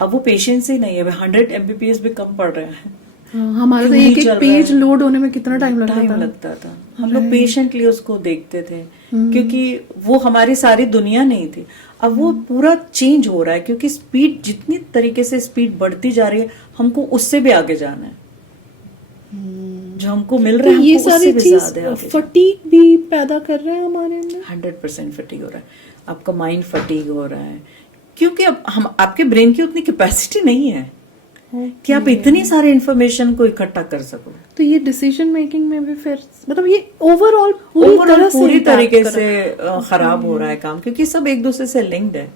अब वो पेशेंस ही नहीं है। 100 MBPS भी कम पड़ रहे हैं। हमारा तो एक पेज लोड होने में कितना टाइम लगता था। हम लोग पेशेंटली उसको देखते थे क्योंकि वो हमारी सारी दुनिया नहीं थी। अब वो पूरा चेंज हो रहा है क्योंकि स्पीड जितनी तरीके से स्पीड बढ़ती जा रही है, हमको उससे भी आगे जाना है। जो हमको मिल रहा है, ये हमको सारी उससे भी चीज ज्यादा आगे फटीग भी पैदा कर रहे हैं हमारे अंदर। 100% फटीग हो रहा है। आपका माइंड फटीग हो रहा है क्योंकि अब हम आपके ब्रेन की उतनी कैपेसिटी नहीं है कि आप इतनी सारे इंफॉर्मेशन को इकट्ठा कर सको। तो ये डिसीजन मेकिंग में भी फिर मतलब ये ओवरऑल पूरी तरीके से खराब हो रहा है काम, क्योंकि सब एक दूसरे से लिंक्ड है।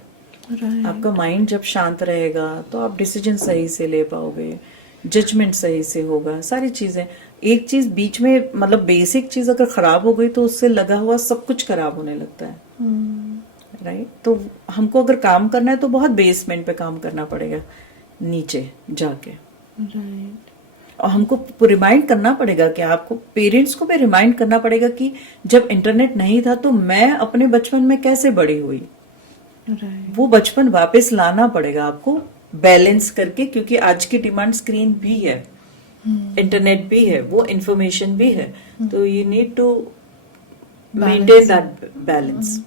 Right. आपका माइंड जब शांत रहेगा तो आप डिसीजन सही से ले पाओगे, जजमेंट सही से होगा, सारी चीजें। एक चीज बीच में मतलब बेसिक चीज अगर खराब हो गई तो उससे लगा हुआ सब कुछ खराब होने लगता है। राइट। तो हमको अगर काम करना है तो बहुत बेसमेंट पे काम करना पड़ेगा, नीचे जाके। राइट। और हमको रिमाइंड करना पड़ेगा कि आपको पेरेंट्स को भी रिमाइंड करना पड़ेगा कि जब इंटरनेट नहीं था तो मैं अपने बचपन में कैसे बड़ी हुई। राइट। वो बचपन वापस लाना पड़ेगा आपको, बैलेंस करके, क्योंकि आज की डिमांड स्क्रीन भी है, इंटरनेट भी है, वो इंफॉर्मेशन भी है। तो you need to maintain that balance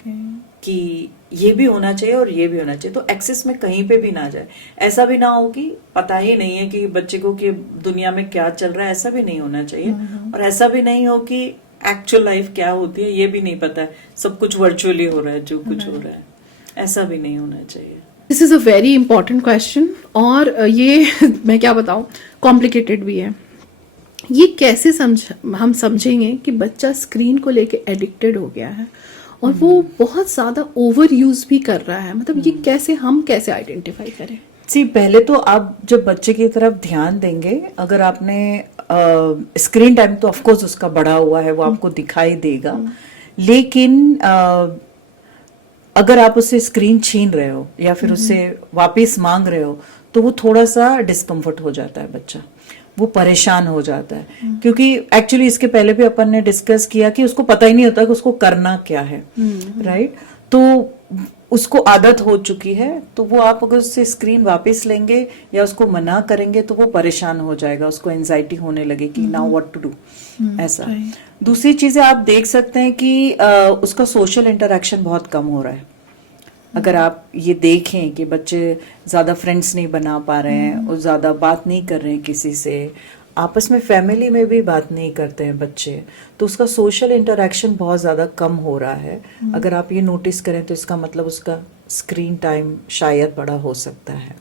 कि ये भी होना चाहिए और ये भी होना चाहिए। तो एक्सेस में कहीं पे भी ना जाए। ऐसा भी ना हो कि पता ही नहीं है कि बच्चे को कि दुनिया में क्या चल रहा है, ऐसा भी नहीं होना चाहिए। और ऐसा भी नहीं हो कि एक्चुअल लाइफ क्या होती है ये भी नहीं पता है, सब कुछ वर्चुअली हो रहा है जो कुछ हो रहा है, ऐसा भी नहीं होना चाहिए। This is a very important question और ये मैं क्या बताऊं, कॉम्प्लिकेटेड भी है। ये कैसे हम समझेंगे कि बच्चा स्क्रीन को लेके एडिक्टेड हो गया है और वो बहुत ज्यादा ओवर यूज भी कर रहा है, मतलब ये कैसे आइडेंटिफाई करें? पहले तो आप जब बच्चे की तरफ ध्यान देंगे, अगर आपने स्क्रीन टाइम तो ऑफकोर्स उसका बढ़ा हुआ है, वो आपको दिखाई देगा। लेकिन अगर आप उससे स्क्रीन छीन रहे हो या फिर उससे वापस मांग रहे हो तो वो थोड़ा सा डिस्कम्फर्ट हो जाता है बच्चा, वो परेशान हो जाता है। क्योंकि एक्चुअली इसके पहले भी अपन ने डिस्कस किया कि उसको पता ही नहीं होता कि उसको करना क्या है। राइट। तो उसको आदत हो चुकी है, तो वो आप अगर उससे स्क्रीन वापस लेंगे या उसको मना करेंगे तो वो परेशान हो जाएगा, उसको एंजाइटी होने लगेगी, नाउ व्हाट टू डू, ऐसा। दूसरी चीजें आप देख सकते हैं कि उसका सोशल इंटरेक्शन बहुत कम हो रहा है। अगर आप ये देखें कि बच्चे ज्यादा फ्रेंड्स नहीं बना पा रहे हैं और ज्यादा बात नहीं कर रहे हैं किसी से, आपस में फैमिली में भी बात नहीं करते हैं बच्चे, तो उसका सोशल इंटरेक्शन बहुत ज्यादा कम हो रहा है। अगर आप ये नोटिस करें तो इसका मतलब उसका स्क्रीन टाइम शायद बड़ा हो सकता है।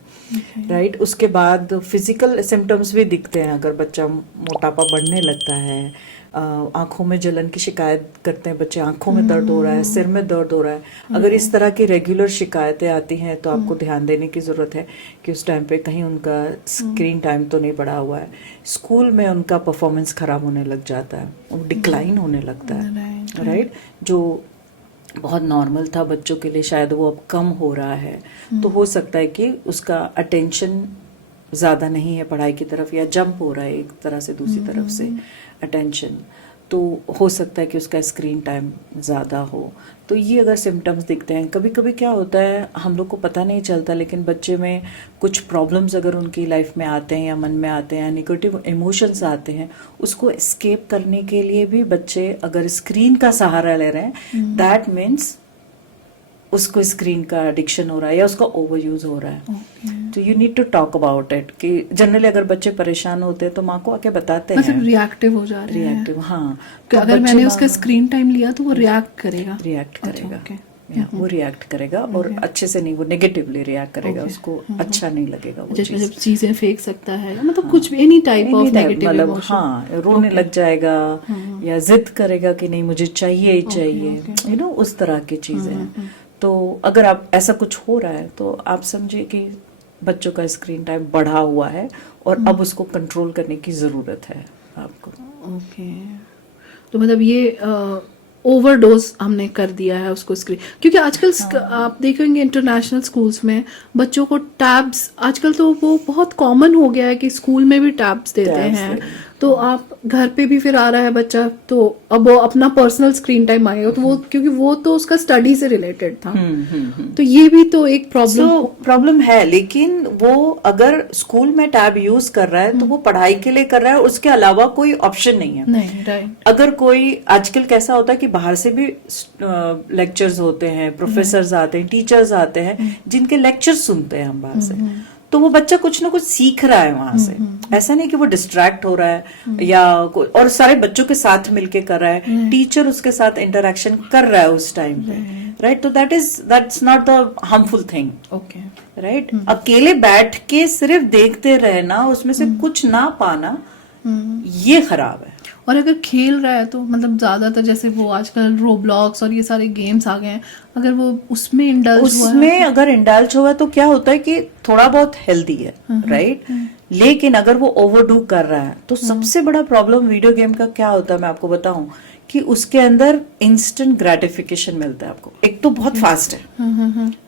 राइट। उसके बाद फिजिकल सिम्टम्स भी दिखते हैं। अगर बच्चा मोटापा बढ़ने लगता है, आंखों में जलन की शिकायत करते हैं बच्चे, आंखों में दर्द हो रहा है, सिर में दर्द हो रहा है, अगर इस तरह की रेगुलर शिकायतें आती हैं तो आपको ध्यान देने की जरूरत है कि उस टाइम पे कहीं उनका स्क्रीन टाइम तो नहीं बढ़ा हुआ है। स्कूल में उनका परफॉर्मेंस खराब होने लग जाता है, वो डिक्लाइन होने लगता है। राइट। जो बहुत नॉर्मल था बच्चों के लिए शायद वो अब कम हो रहा है। तो हो सकता है कि उसका अटेंशन ज्यादा नहीं है पढ़ाई की तरफ, या जंप हो रहा है एक तरह से दूसरी तरफ से अटेंशन, तो हो सकता है कि उसका स्क्रीन टाइम ज़्यादा हो। तो ये अगर सिम्टम्स दिखते हैं, कभी कभी क्या होता है हम लोग को पता नहीं चलता, लेकिन बच्चे में कुछ प्रॉब्लम्स अगर उनकी लाइफ में आते हैं या मन में आते हैं, नेगेटिव इमोशंस आते हैं, उसको एस्केप करने के लिए भी बच्चे अगर स्क्रीन का सहारा ले रहे हैं, दैट मीन्स उसको स्क्रीन का एडिक्शन हो रहा है या उसका ओवर यूज हो रहा है, तो you need to talk about it. कि जनरली अगर बच्चे परेशान होते हैं तो माँ को आके बताते मतलब हैं। रिएक्टिव हो जा रहे हैं। रिएक्टिव, हाँ। कि तो अगर बच्चे मैंने माँ- उसका स्क्रीन टाइम लिया तो वो रिएक्ट करेगा। रिएक्ट अच्छा, करेगा, ओके। या वो रिएक्ट करेगा और अच्छे से नहीं, वो नेगेटिवली रिएक्ट करेगा, ओके। उसको अच्छा नहीं लगेगा वो जैसे चीज। जब चीजें फेंक सकता है, मतलब कुछ भी एनी टाइप ऑफ नेगेटिव मतलब इमोशन। हाँ, रोने लग जाएगा या जिद करेगा कि नहीं मुझे चाहिए ही चाहिए, यू नो, उस तरह की चीजें हैं। तो अगर आप ऐसा कुछ हो रहा है तो आप समझिए कि बच्चों का स्क्रीन टाइम बढ़ा हुआ है और अब उसको कंट्रोल करने की जरूरत है आपको। ओके, तो मतलब ये ओवरडोज हमने कर दिया है उसको स्क्रीन, क्योंकि आजकल आप देखेंगे इंटरनेशनल स्कूल्स में बच्चों को टैब्स, आजकल तो वो बहुत कॉमन हो गया है कि स्कूल में भी टैब्स देते Tabs हैं। देते हैं। तो आप घर पे भी फिर आ रहा है बच्चा, तो अब वो अपना पर्सनल स्क्रीन टाइम आएगा, तो वो क्योंकि वो तो उसका स्टडी से रिलेटेड था, तो ये भी तो एक प्रॉब्लम। प्रॉब्लम है, लेकिन वो अगर स्कूल में टैब यूज कर रहा है तो वो पढ़ाई के लिए कर रहा है, उसके अलावा कोई ऑप्शन नहीं है। नहीं, राइट। अगर कोई, आजकल कैसा होता है कि बाहर से भी लेक्चर्स होते हैं, प्रोफेसर्स आते हैं, टीचर्स आते हैं जिनके लेक्चर सुनते हैं हम बाहर से, तो वो बच्चा कुछ ना कुछ सीख रहा है वहां से। ऐसा नहीं कि वो डिस्ट्रैक्ट हो रहा है या और सारे बच्चों के साथ मिलके कर रहा है, टीचर उसके साथ इंटरेक्शन कर रहा है उस टाइम पे, राइट। तो that's not the harmful thing, okay, right. अकेले बैठ के सिर्फ देखते रहना, उसमें से कुछ ना पाना, ये खराब है। और अगर खेल रहा है तो मतलब ज्यादातर जैसे वो आजकल रोब्लॉक्स और ये सारे गेम्स आ गए हैं, अगर वो उसमें इंडल्ज हुआ है, उसमें अगर इंडल्ज हुआ तो क्या होता है कि थोड़ा बहुत हेल्दी है, राइट। लेकिन अगर वो ओवरडू कर रहा है तो सबसे बड़ा प्रॉब्लम वीडियो गेम का क्या होता है मैं आपको बताऊं, कि उसके अंदर इंस्टेंट ग्रेटिफिकेशन मिलता है आपको। एक तो बहुत फास्ट है,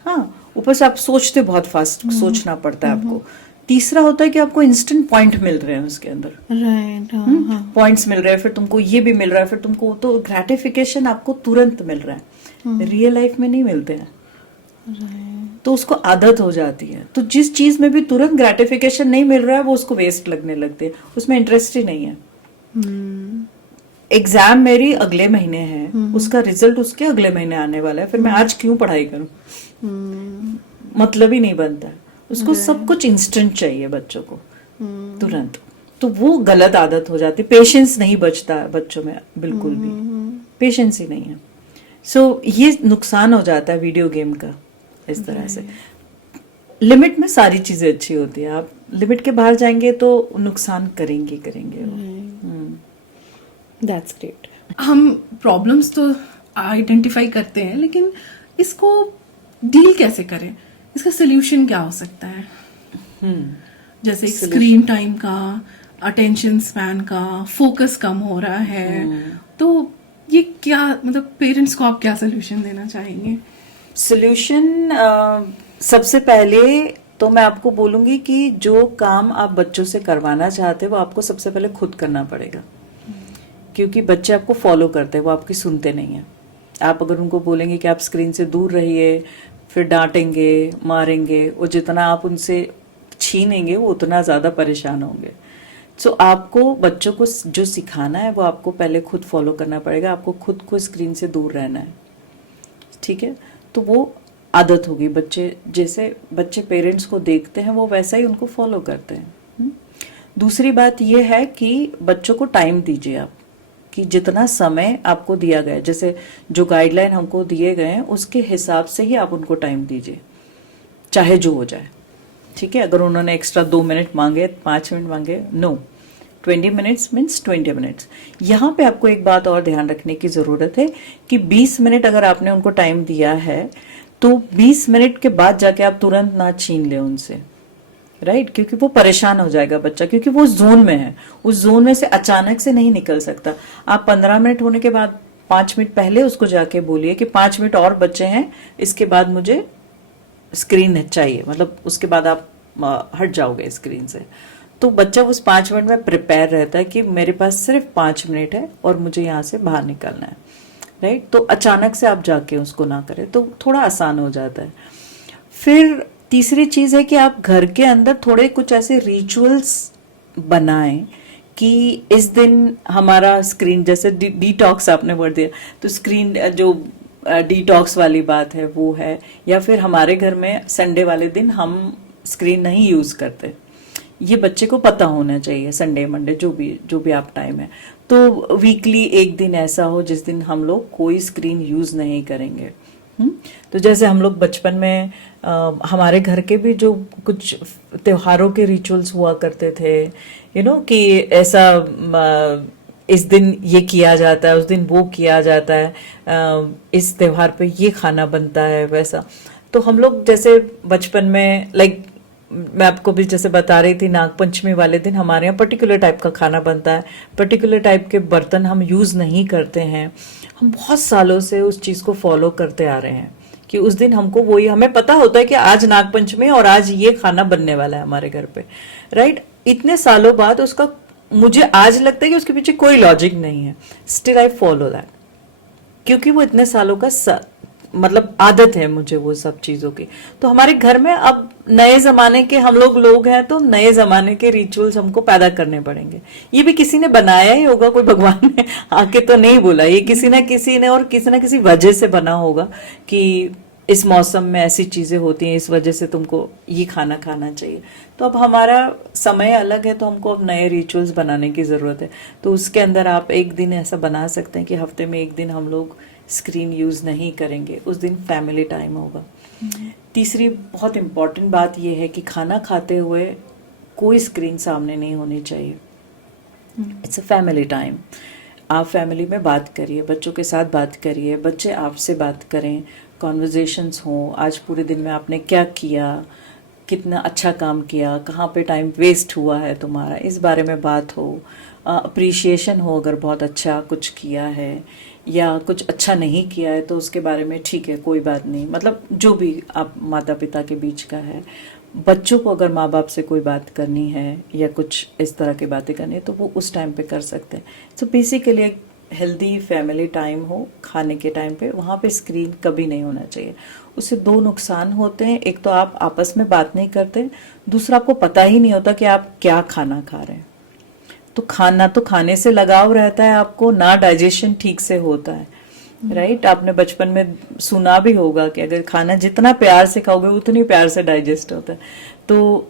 हाँ, ऊपर से आप सोचते बहुत फास्ट सोचना पड़ता है आपको। तीसरा होता है कि आपको इंस्टेंट पॉइंट मिल रहे हैं उसके अंदर, राइट, पॉइंट्स मिल रहे हैं, फिर तुमको ये भी मिल रहा है, फिर तुमको तो ग्रेटिफिकेशन आपको तुरंत मिल रहा है, रियल लाइफ में नहीं मिलते हैं। तो उसको आदत हो जाती है, तो जिस चीज में भी तुरंत ग्रेटिफिकेशन नहीं मिल रहा है वो उसको वेस्ट लगने लगती है, उसमें इंटरेस्ट ही नहीं है। एग्जाम मेरी अगले महीने है, उसका रिजल्ट उसके अगले महीने आने वाला है, फिर मैं आज क्यों पढ़ाई करूं, मतलब ही नहीं बनता है। उसको सब कुछ इंस्टेंट चाहिए बच्चों को, तुरंत। तो वो गलत आदत हो जाती, पेशेंस नहीं बचता है बच्चों में, बिल्कुल भी पेशेंस ही नहीं है। सो ये नुकसान हो जाता है वीडियो गेम का इस तरह से। लिमिट में सारी चीजें अच्छी होती है, आप लिमिट के बाहर जाएंगे तो नुकसान करेंगे वो। That's great. हम प्रॉब्लम्स तो आइडेंटिफाई करते हैं, लेकिन इसको डील कैसे करें, इसका सोल्यूशन क्या हो सकता है? जैसे स्क्रीन टाइम का, अटेंशन स्पैन का, फोकस कम हो रहा है, तो ये क्या, मतलब पेरेंट्स को आप क्या सोल्यूशन देना चाहेंगे? सोल्यूशन सबसे पहले तो मैं आपको बोलूंगी कि जो काम आप बच्चों से करवाना चाहते हैं वो आपको सबसे पहले खुद करना पड़ेगा, क्योंकि बच्चे आपको फॉलो करते हैं, वो आपकी सुनते नहीं है। आप अगर उनको बोलेंगे कि आप स्क्रीन से दूर रहिए, फिर डांटेंगे, मारेंगे, और जितना आप उनसे छीनेंगे वो उतना ज्यादा परेशान होंगे। सो आपको बच्चों को जो सिखाना है वो आपको पहले खुद फॉलो करना पड़ेगा। आपको खुद को स्क्रीन से दूर रहना है, ठीक है। तो वो आदत होगी, बच्चे जैसे बच्चे पेरेंट्स को देखते हैं वो वैसा ही उनको फॉलो करते हैं। दूसरी बात ये है कि बच्चों को टाइम दीजिए आप, कि जितना समय आपको दिया गया है, जैसे जो गाइडलाइन हमको दिए गए हैं उसके हिसाब से ही आप उनको टाइम दीजिए, चाहे जो हो जाए, ठीक है। अगर उन्होंने एक्स्ट्रा 2 मिनट मांगे, 5 मिनट मांगे, नो, 20 मिनट्स मीन्स 20 मिनट्स। यहाँ पे आपको एक बात और ध्यान रखने की जरूरत है कि 20 मिनट अगर आपने उनको टाइम दिया है तो 20 मिनट के बाद जाके आप तुरंत ना छीन ले उनसे, राइट, क्योंकि वो परेशान हो जाएगा बच्चा, क्योंकि वो जोन में है, उस जोन में से अचानक से नहीं निकल सकता। आप 15 मिनट होने के बाद 5 मिनट पहले उसको जाके बोलिए कि 5 मिनट और बचे हैं, इसके बाद मुझे स्क्रीन चाहिए, मतलब उसके बाद आप हट जाओगे स्क्रीन से। तो बच्चा उस 5 मिनट में प्रिपेयर रहता है कि मेरे पास सिर्फ 5 मिनट है और मुझे यहाँ से बाहर निकलना है, राइट। तो अचानक से आप जाके उसको ना करें तो थोड़ा आसान हो जाता है। फिर तीसरी चीज है कि आप घर के अंदर थोड़े कुछ ऐसे रिचुअल्स बनाएं कि इस दिन हमारा स्क्रीन, जैसे डिटॉक्स आपने वर्ड दिया, तो स्क्रीन जो डिटॉक्स वाली बात है वो है, या फिर हमारे घर में संडे वाले दिन हम स्क्रीन नहीं यूज करते, ये बच्चे को पता होना चाहिए। संडे मंडे जो भी आप टाइम है, तो वीकली एक दिन ऐसा हो जिस दिन हम लोग कोई स्क्रीन यूज नहीं करेंगे। तो जैसे हम लोग बचपन में हमारे घर के भी जो कुछ त्योहारों के रिचुअल्स हुआ करते थे, कि ऐसा इस दिन ये किया जाता है, उस दिन वो किया जाता है, इस त्योहार पे ये खाना बनता है, वैसा। तो हम लोग जैसे बचपन में मैं आपको भी जैसे बता रही थी, नागपंचमी वाले दिन हमारे यहाँ पर्टिकुलर टाइप का खाना बनता है, पर्टिकुलर टाइप के बर्तन हम यूज नहीं करते हैं। हम बहुत सालों से उस चीज को फॉलो करते आ रहे हैं कि उस दिन हमको वही, हमें पता होता है कि आज नागपंचमी और आज ये खाना बनने वाला है हमारे घर पे, राइट। इतने सालों बाद उसका मुझे आज लगता है कि उसके पीछे कोई लॉजिक नहीं है, स्टिल आई फॉलो दैट, क्योंकि वो इतने सालों का मतलब आदत है मुझे वो सब चीजों की। तो हमारे घर में अब नए जमाने के हम लोग हैं, तो नए जमाने के रिचुअल्स हमको पैदा करने पड़ेंगे। ये भी किसी ने बनाया ही होगा, कोई भगवान ने आके तो नहीं बोला, ये किसी ना किसी वजह से बना होगा कि इस मौसम में ऐसी चीजें होती हैं, इस वजह से तुमको ये खाना खाना चाहिए। तो अब हमारा समय अलग है, तो हमको अब नए रिचुअल्स बनाने की जरूरत है। तो उसके अंदर आप एक दिन ऐसा बना सकते हैं कि हफ्ते में एक दिन हम लोग स्क्रीन यूज नहीं करेंगे, उस दिन फैमिली टाइम होगा। तीसरी बहुत इंपॉर्टेंट बात यह है कि खाना खाते हुए कोई स्क्रीन सामने नहीं होनी चाहिए। It's a family time. आप फैमिली में बात करिए, बच्चों के साथ बात करिए, बच्चे आपसे बात करें, कॉन्वर्जेशंस हो, आज पूरे दिन में आपने क्या किया, कितना अच्छा काम किया, कहाँ पे टाइम वेस्ट हुआ है तुम्हारा, इस बारे में बात हो। अप्रिशिएशन हो, अगर बहुत अच्छा कुछ किया है या कुछ अच्छा नहीं किया है तो उसके बारे में ठीक है, कोई बात नहीं, मतलब जो भी आप माता पिता के बीच का है। बच्चों को अगर माँ बाप से कोई बात करनी है या कुछ इस तरह की बातें करनी है तो वो उस टाइम पे कर सकते हैं। सो बेसिकली एक हेल्दी फैमिली टाइम हो खाने के टाइम पे, वहाँ पे स्क्रीन कभी नहीं होना चाहिए। उससे दो नुकसान होते हैं, एक तो आप आपस में बात नहीं करते, दूसरा आपको पता ही नहीं होता कि आप क्या खाना खा रहे हैं। तो खाने से लगाव रहता है आपको, ना डाइजेशन ठीक से होता है, राइट। आपने बचपन में सुना भी होगा कि अगर खाना जितना प्यार से खाओगे उतनी प्यार से डाइजेस्ट होता है। तो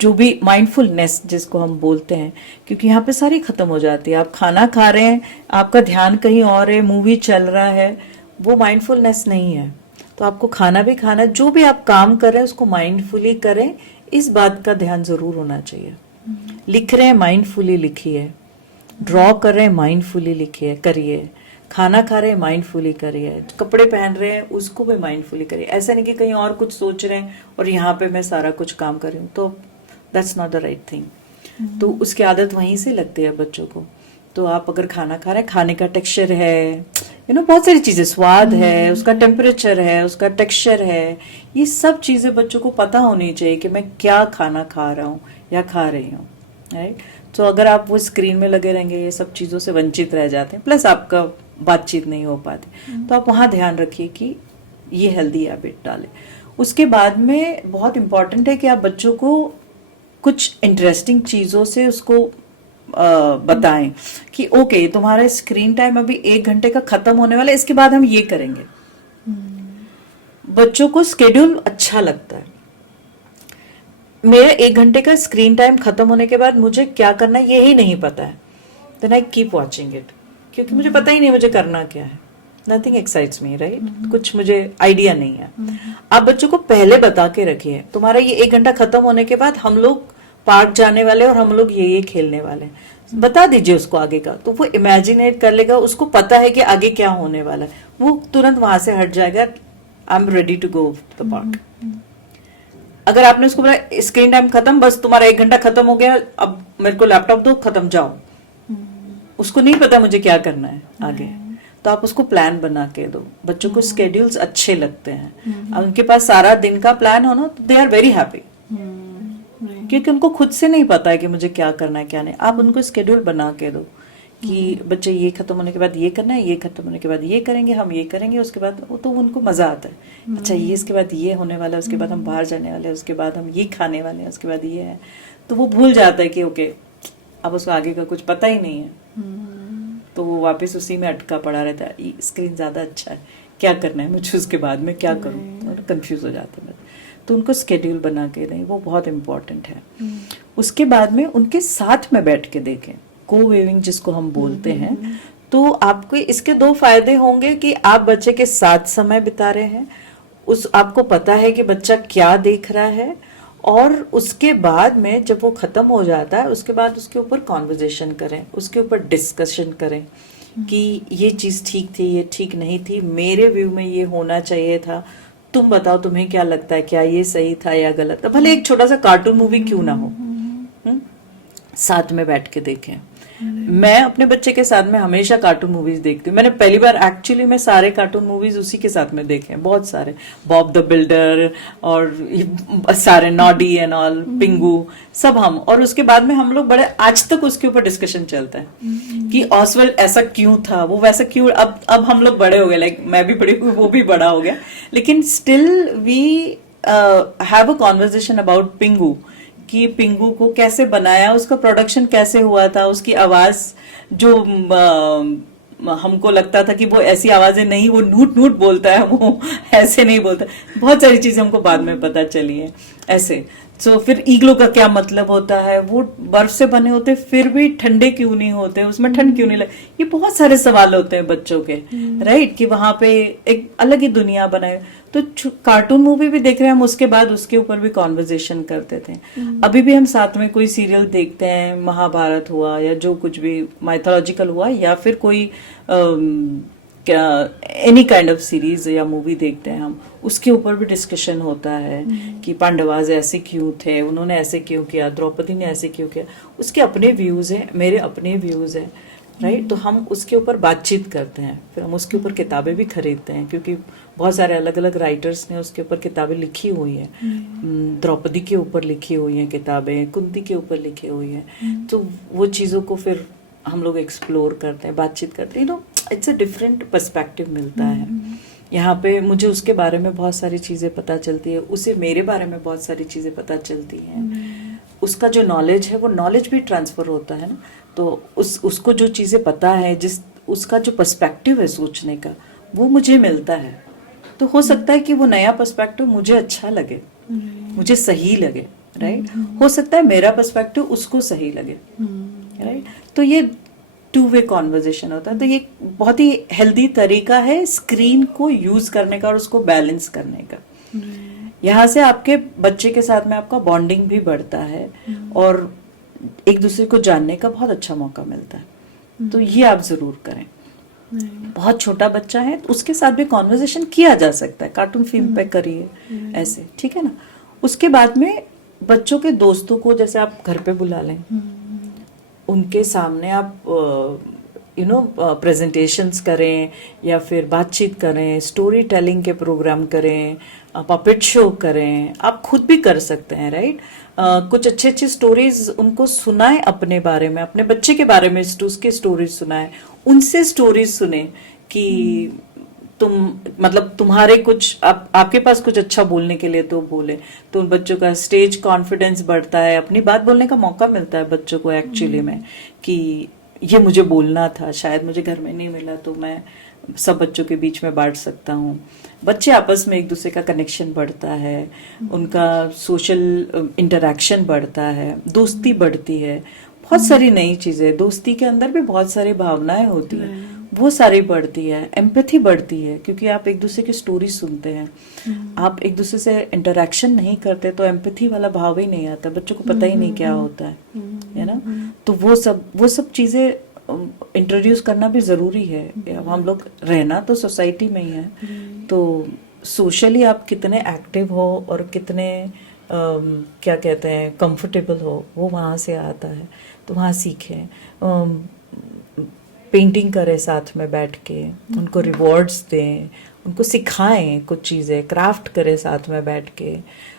जो भी माइंडफुलनेस जिसको हम बोलते हैं, क्योंकि यहाँ पे सारी खत्म हो जाती है। आप खाना खा रहे हैं, आपका ध्यान कहीं और है, मूवी चल रहा है, वो माइंडफुलनेस नहीं है। तो आपको खाना भी खाना, जो भी आप काम कर रहे हैं उसको माइंडफुली करें, इस बात का ध्यान जरूर होना चाहिए। लिख रहे हैं माइंडफुली लिखिए, ड्रॉ कर रहे हैं माइंडफुली लिखिए करिए, खाना खा रहे हैं माइंडफुली करिए, कपड़े पहन रहे हैं उसको भी माइंडफुली करिए। ऐसा नहीं कि कहीं और कुछ सोच रहे हैं और यहाँ पे मैं सारा कुछ काम कर रही हूँ, तो that's not the right thing. तो उसकी आदत वहीं से लगती है बच्चों को। तो आप अगर खाना खा रहे हैं, खाने का टेक्सचर है, बहुत सारी चीजें, स्वाद है, उसका टेम्परेचर है, उसका टेक्सचर है, ये सब चीजें बच्चों को पता होनी चाहिए कि मैं क्या खाना खा रहा हूँ या खा रही हूँ, राइट। तो अगर आप वो स्क्रीन में लगे रहेंगे, ये सब चीजों से वंचित रह जाते हैं, प्लस आपका बातचीत नहीं हो पाती। तो आप वहां ध्यान रखिए कि ये हेल्दी हैबिट डालें। उसके बाद में बहुत इंपॉर्टेंट है कि आप बच्चों को कुछ इंटरेस्टिंग चीजों से उसको बताएं कि ओके तुम्हारा स्क्रीन टाइम अभी 1 घंटे का खत्म होने वाला है, इसके बाद हम ये करेंगे। बच्चों को स्केड्यूल अच्छा लगता है। मेरा 1 घंटे का स्क्रीन टाइम खत्म होने के बाद मुझे क्या करना है यही नहीं पता है, then I keep watching it, क्योंकि मुझे पता ही नहीं मुझे करना क्या है। Nothing excites me, right. कुछ मुझे आइडिया नहीं है। आप बच्चों को पहले बता के रखिए, तुम्हारा ये 1 घंटा खत्म होने के बाद हम लोग पार्क जाने वाले और हम लोग ये खेलने वाले हैं। बता दीजिए उसको आगे का, तो वो इमेजिनेट कर लेगा, उसको पता है कि आगे क्या होने वाला है, वो तुरंत वहां से हट जाएगा। I am ready to go the park. अगर आपने उसको बोला स्क्रीन टाइम खत्म, बस तुम्हारा 1 घंटा खत्म हो गया, अब मेरे को लैपटॉप दो, खत्म, जाओ, उसको नहीं पता मुझे क्या करना है आगे। तो आप उसको प्लान बना के दो। बच्चों को स्केड्यूल्स अच्छे लगते हैं। अब उनके पास सारा दिन का प्लान हो ना, तो दे आर वेरी हैप्पी, क्योंकि उनको खुद से नहीं पता है कि मुझे क्या करना है क्या नहीं। आप उनको स्केड्यूल बना के दो कि बच्चे ये खत्म होने के बाद ये करना है, ये खत्म होने के बाद ये करेंगे, हम ये करेंगे, उसके बाद तो उनको मजा आता है। अच्छा ये इसके बाद ये होने वाला है, उसके बाद हम बाहर जाने वाले हैं, उसके बाद हम ये खाने वाले हैं, उसके बाद ये है। तो वो भूल जाता है कि ओके अब उसको आगे का कुछ पता ही नहीं है, तो वो वापस उसी में अटका पड़ा रहता है। स्क्रीन ज्यादा अच्छा है क्या करना है मुझे, उसके बाद में क्या करूँ, और कंफ्यूज हो जाते हैं। तो उनको स्केड्यूल बना के दें, वो बहुत इम्पोर्टेंट है। उसके बाद में उनके साथ में बैठ के देखें, को वेविंग जिसको हम बोलते हैं। तो आपको इसके 2 फायदे होंगे कि आप बच्चे के साथ समय बिता रहे हैं, आपको पता है कि बच्चा क्या देख रहा है, और उसके बाद में जब वो खत्म हो जाता है उसके बाद उसके ऊपर कॉन्वर्जेशन करें, उसके ऊपर डिस्कशन करें कि ये चीज़ ठीक थी, ये ठीक नहीं थी, मेरे व्यू में ये होना चाहिए था, तुम बताओ तुम्हें क्या लगता है, क्या ये सही था या गलत था। भले एक छोटा सा कार्टून मूवी क्यों ना हो, साथ में बैठ के देखें। मैं अपने बच्चे के साथ में हमेशा कार्टून मूवीज देखती हूँ। मैंने पहली बार एक्चुअली में सारे कार्टून मूवीज उसी के साथ में देखे हैं, बहुत सारे, बॉब द बिल्डर और सारे नॉडी एंड ऑल, पिंगू, सब हम। और उसके बाद में हम लोग बड़े, आज तक उसके ऊपर डिस्कशन चलता है कि ऑसवेल्ड ऐसा क्यों था, वो वैसा क्यों। अब हम लोग बड़े हो गए, लाइक मैं भी बड़ी हुई, वो भी बड़ा हो गया, लेकिन still we have a conversation about Pingu, कि पिंगू को कैसे बनाया, उसका प्रोडक्शन कैसे हुआ था, उसकी आवाज जो हमको लगता था कि वो ऐसी आवाजें नहीं, वो नूट नूट बोलता है, वो ऐसे नहीं बोलता। बहुत सारी चीजें हमको बाद में पता चली हैं ऐसे। तो फिर ईगलो का क्या मतलब होता है, वो बर्फ से बने होते फिर भी ठंडे क्यों नहीं होते, उसमें ठंड क्यों नहीं लगती। ये बहुत सारे सवाल होते हैं बच्चों के, राइट, कि वहां पे एक अलग ही दुनिया बनाए। तो कार्टून मूवी भी देख रहे हैं हम, उसके बाद उसके ऊपर भी कॉन्वर्जेशन करते थे। अभी भी हम साथ में कोई सीरियल देखते हैं, महाभारत हुआ या जो कुछ भी माइथोलॉजिकल हुआ, या फिर कोई एनी काइंड ऑफ सीरीज या मूवी देखते हैं हम, उसके ऊपर भी डिस्कशन होता है कि पांडवाज ऐसे क्यों थे, उन्होंने ऐसे क्यों किया, द्रौपदी ने ऐसे क्यों किया। उसके अपने व्यूज हैं, मेरे अपने व्यूज हैं, राइट। तो हम उसके ऊपर बातचीत करते हैं, फिर हम उसके ऊपर किताबें भी खरीदते हैं, क्योंकि बहुत सारे अलग अलग राइटर्स ने उसके ऊपर किताबें लिखी हुई हैं। द्रौपदी के ऊपर लिखी हुई हैं किताबें, कुंती के ऊपर लिखी हुई हैं। तो वो चीज़ों को फिर हम लोग एक्सप्लोर करते हैं, बातचीत करते हैं। इट्स अ डिफरेंट पर्सपेक्टिव मिलता है यहाँ पे। मुझे उसके बारे में बहुत सारी चीज़ें पता चलती है, उसे मेरे बारे में बहुत सारी चीज़ें पता चलती हैं। उसका जो नॉलेज है वो नॉलेज भी ट्रांसफ़र होता है ना। तो उसको जो चीज़ें पता है, उसका जो पर्सपेक्टिव है सोचने का, वो मुझे मिलता है। तो हो सकता है कि वो नया पर्सपेक्टिव मुझे अच्छा लगे, मुझे सही लगे, राइट। हो सकता है मेरा पर्सपेक्टिव उसको सही लगे, राइट। तो ये 2 वे कॉन्वर्जेशन होता है। तो ये बहुत ही हेल्दी तरीका है स्क्रीन को यूज करने का और उसको बैलेंस करने का। यहाँ से आपके बच्चे के साथ में आपका बॉन्डिंग भी बढ़ता है और एक दूसरे को जानने का बहुत अच्छा मौका मिलता है। तो ये आप जरूर करें। बहुत छोटा बच्चा है तो उसके साथ भी कॉन्वर्जेशन किया जा सकता है, कार्टून फिल्म पे करिए ऐसे, ठीक है ना। उसके बाद में बच्चों के दोस्तों को जैसे आप घर पे बुला लें, उनके सामने आप प्रेजेंटेशंस करें या फिर बातचीत करें, स्टोरी टेलिंग के प्रोग्राम करें, पपेट शो करें, आप खुद भी कर सकते हैं, राइट। कुछ अच्छे अच्छे स्टोरीज उनको सुनाएं अपने बारे में, अपने बच्चे के बारे में उसकी स्टोरीज सुनाएं, उनसे स्टोरीज सुने कि तुम्हारे कुछ आपके पास कुछ अच्छा बोलने के लिए तो बोले। तो उन बच्चों का स्टेज कॉन्फिडेंस बढ़ता है, अपनी बात बोलने का मौका मिलता है बच्चों को एक्चुअली में, कि ये मुझे बोलना था, शायद मुझे घर में नहीं मिला तो मैं सब बच्चों के बीच में बांट सकता हूँ। बच्चे आपस में एक दूसरे का कनेक्शन बढ़ता है, उनका सोशल इंटरेक्शन बढ़ता है, दोस्ती बढ़ती है, बहुत सारी नई चीजें, दोस्ती के अंदर भी बहुत सारी भावनाएं होती हैं, वो सारी बढ़ती है, एम्पैथी बढ़ती है, क्योंकि आप एक दूसरे की स्टोरी सुनते हैं। आप एक दूसरे से इंटरेक्शन नहीं करते तो एम्पैथी वाला भाव ही नहीं आता, बच्चों को पता ही नहीं क्या होता है ना। तो वो सब चीजें इंट्रोड्यूस करना भी जरूरी है। अब हम लोग रहना तो सोसाइटी में ही है, तो सोशली आप कितने एक्टिव हो और कितने क्या कहते हैं कंफर्टेबल हो, वो वहाँ से आता है। तो वहाँ सीखें, पेंटिंग करें साथ में बैठ के, उनको रिवॉर्ड्स दें, उनको सिखाएं कुछ चीज़ें, क्राफ्ट करें साथ में बैठ के।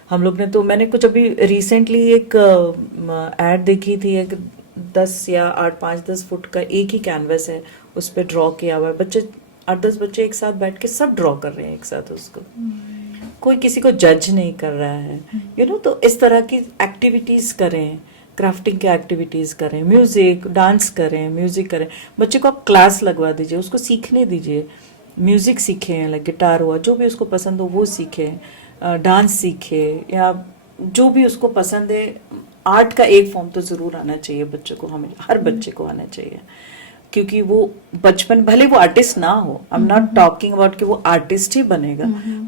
हम लोग ने तो, मैंने कुछ अभी रिसेंटली एक ऐड देखी थी, एक 5-10 फुट का एक ही कैनवस है, उस पर ड्रॉ किया हुआ है। 8-10 बच्चे एक साथ बैठ के सब ड्रॉ कर रहे हैं एक साथ उसको, कोई किसी को जज नहीं कर रहा है, तो इस तरह की एक्टिविटीज करें, क्राफ्टिंग की एक्टिविटीज करें, म्यूजिक डांस करें, म्यूजिक करें। बच्चे को आप क्लास लगवा दीजिए, उसको सीखने दीजिए, म्यूजिक सीखे, लाइक गिटार हुआ, जो भी उसको पसंद हो वो सीखे, डांस सीखे, या जो भी उसको पसंद है। आर्ट का एक फॉर्म तो जरूर आना चाहिए बच्चों को, हमें हर बच्चे को आना चाहिए, क्योंकि वो बचपन, भले वो आर्टिस्ट ना हो, I am not talking about कि वो आर्टिस्ट ही बनेगा,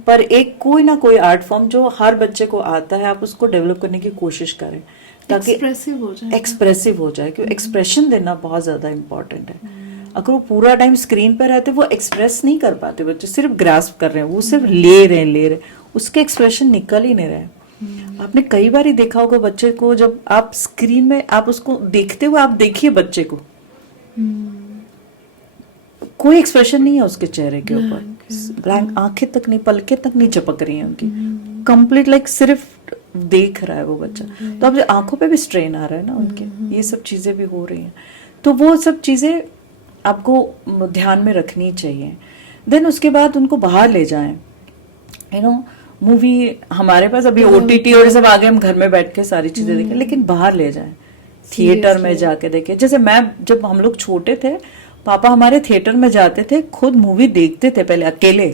पर एक कोई ना कोई आर्ट फॉर्म जो हर बच्चे को आता है, आप उसको डेवलप करने की कोशिश करें ताकि एक्सप्रेसिव हो जाए, क्योंकि एक्सप्रेशन देना बहुत ज्यादा इम्पोर्टेंट है। अगर वो पूरा टाइम स्क्रीन पर रहते, वो एक्सप्रेस नहीं कर पाते बच्चे, सिर्फ ग्रास्प कर रहे हैं, वो सिर्फ ले रहे, उसके एक्सप्रेशन निकल ही नहीं रहे। आपने कई बार ही देखा होगा बच्चे को, जब आप स्क्रीन में आप उसको देखते हुए, आप देखिए बच्चे को, कोई एक्सप्रेशन नहीं है उसके चेहरे के ऊपर, ब्लैंक, आंखें तक नहीं, पलकें तक नहीं झपक रही हैं उनकी, कंप्लीट लाइक सिर्फ देख रहा है वो बच्चा। तो अब आंखों पे भी स्ट्रेन आ रहा है ना उनके, ये सब चीजें भी हो रही हैं। तो वो सब चीजें आपको ध्यान में रखनी चाहिए। देन उसके बाद उनको बाहर ले जाएं, यू नो, मूवी हमारे पास अभी OTT और सब आ गए, हम घर में बैठ के सारी चीजें देखें, लेकिन बाहर ले जाएं, थिएटर में जाके देखें। जैसे जब हम लोग छोटे थे, पापा हमारे थिएटर में जाते थे, खुद मूवी देखते थे पहले अकेले,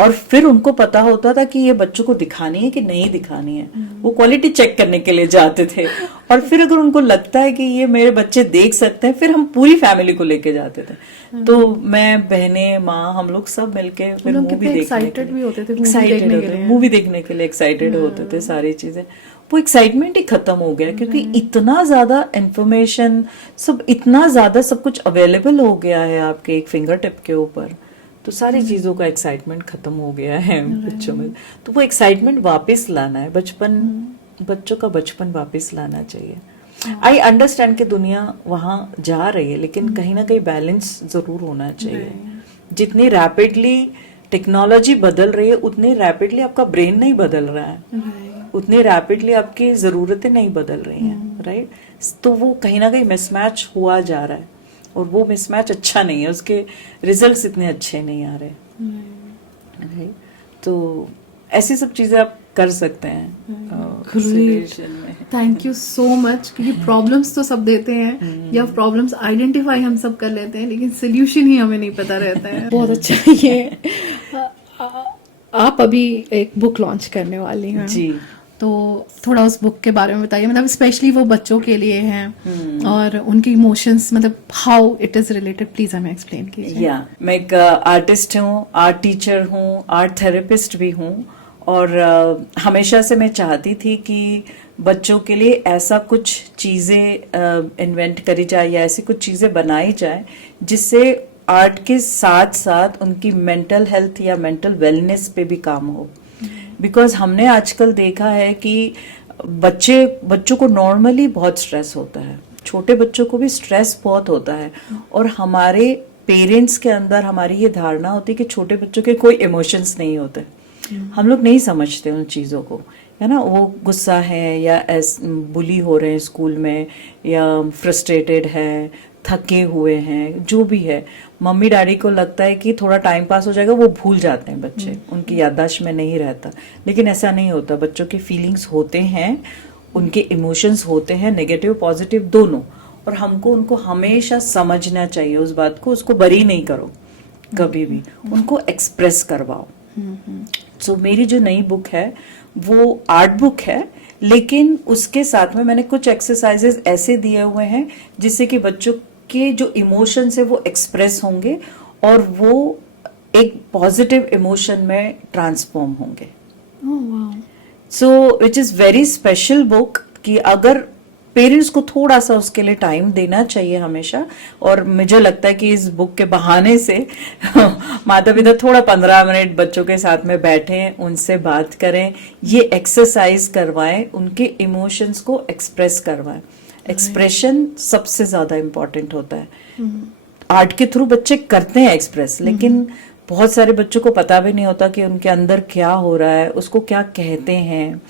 और फिर उनको पता होता था कि ये बच्चों को दिखानी है कि नहीं दिखानी है, वो क्वालिटी चेक करने के लिए जाते थे। और फिर अगर उनको लगता है कि ये मेरे बच्चे देख सकते हैं, फिर हम पूरी फैमिली को लेके जाते थे। तो मैं, बहनें, माँ, हम लोग सब मिलके फिर मूवी एक्साइटेड भी होते थे, मूवी देखने के लिए एक्साइटेड होते थे, सारी चीजें। वो एक्साइटमेंट ही खत्म हो गया, क्योंकि इतना ज्यादा इंफॉर्मेशन, सब इतना ज्यादा सब कुछ अवेलेबल हो गया है आपके एक फिंगर टिप के ऊपर, तो सारी चीजों का एक्साइटमेंट खत्म हो गया है बच्चों में। तो वो एक्साइटमेंट वापस लाना है, बच्चों का बचपन वापस लाना चाहिए। आई अंडरस्टैंड कि दुनिया वहां जा रही है, लेकिन कहीं ना कहीं बैलेंस जरूर होना चाहिए। जितनी रैपिडली टेक्नोलॉजी बदल रही है, उतनी रैपिडली आपका ब्रेन नहीं बदल रहा है, उतनी रैपिडली आपकी जरूरतें नहीं बदल रही हैं, राइट? तो वो कहीं ना कहीं मिसमैच हुआ जा रहा है, और वो मिसमैच अच्छा नहीं है, उसके रिजल्ट्स इतने अच्छे नहीं आ रहे, राइट? तो ऐसी सब चीजें आप कर सकते हैं सिचुएशन में। थैंक यू सो मच, क्योंकि प्रॉब्लम्स तो सब देते हैं, या प्रॉब्लम्स आइडेंटिफाई हम सब कर लेते हैं, लेकिन सोल्यूशन ही हमें नहीं पता रहता है। बहुत अच्छा। ये आप अभी एक बुक लॉन्च करने वाली हैं जी, तो थोड़ा उस बुक के बारे में बताइए, मतलब स्पेशली वो बच्चों के लिए हैं और उनके इमोशंस, मतलब how it is related, please हमें एक्सप्लेन कीजिए। या मैं एक आर्टिस्ट हूँ, आर्ट टीचर हूँ, आर्ट थेरेपिस्ट भी हूँ, और हमेशा से मैं चाहती थी कि बच्चों के लिए ऐसा कुछ चीजें इन्वेंट करी जाए, या ऐसी कुछ चीजें बनाई जाए जिससे आर्ट के साथ साथ उनकी मेंटल हेल्थ या मेंटल वेलनेस पे भी काम हो। बिकॉज हमने आजकल देखा है कि बच्चों को नॉर्मली बहुत स्ट्रेस होता है, छोटे बच्चों को भी स्ट्रेस बहुत होता है, और हमारे पेरेंट्स के अंदर हमारी ये धारणा होती है कि छोटे बच्चों के कोई इमोशंस नहीं होते। हम लोग नहीं समझते उन चीज़ों को, है ना? वो गुस्सा है, या बुली हो रहे हैं स्कूल में, या फ्रस्ट्रेटेड है, थके हुए हैं, जो भी है, मम्मी डैडी को लगता है कि थोड़ा टाइम पास हो जाएगा, वो भूल जाते हैं बच्चे, उनकी याददाश्त में नहीं रहता। लेकिन ऐसा नहीं होता, बच्चों के फीलिंग्स होते हैं, उनके इमोशंस होते हैं, नेगेटिव पॉजिटिव दोनों, और हमको उनको हमेशा समझना चाहिए उस बात को, उसको बरी नहीं करो कभी भी, उनको एक्सप्रेस करवाओ। सो मेरी जो नई बुक है वो आर्ट बुक है, लेकिन उसके साथ में मैंने कुछ एक्सरसाइजेस ऐसे दिए हुए हैं जिससे कि बच्चों के जो इमोशंस है वो एक्सप्रेस होंगे, और वो एक पॉजिटिव इमोशन में ट्रांसफॉर्म होंगे। So which is very special book, कि अगर पेरेंट्स को थोड़ा सा उसके लिए टाइम देना चाहिए हमेशा, और मुझे लगता है कि इस बुक के बहाने से माता पिता थोड़ा 15 मिनट बच्चों के साथ में बैठें, उनसे बात करें, ये एक्सरसाइज करवाएं, उनके इमोशंस को एक्सप्रेस करवाएं। एक्सप्रेशन सबसे ज्यादा इम्पोर्टेंट होता है। आर्ट के थ्रू बच्चे करते हैं एक्सप्रेस, लेकिन बहुत सारे बच्चों को पता भी नहीं होता कि उनके अंदर क्या हो रहा है, उसको क्या कहते हैं,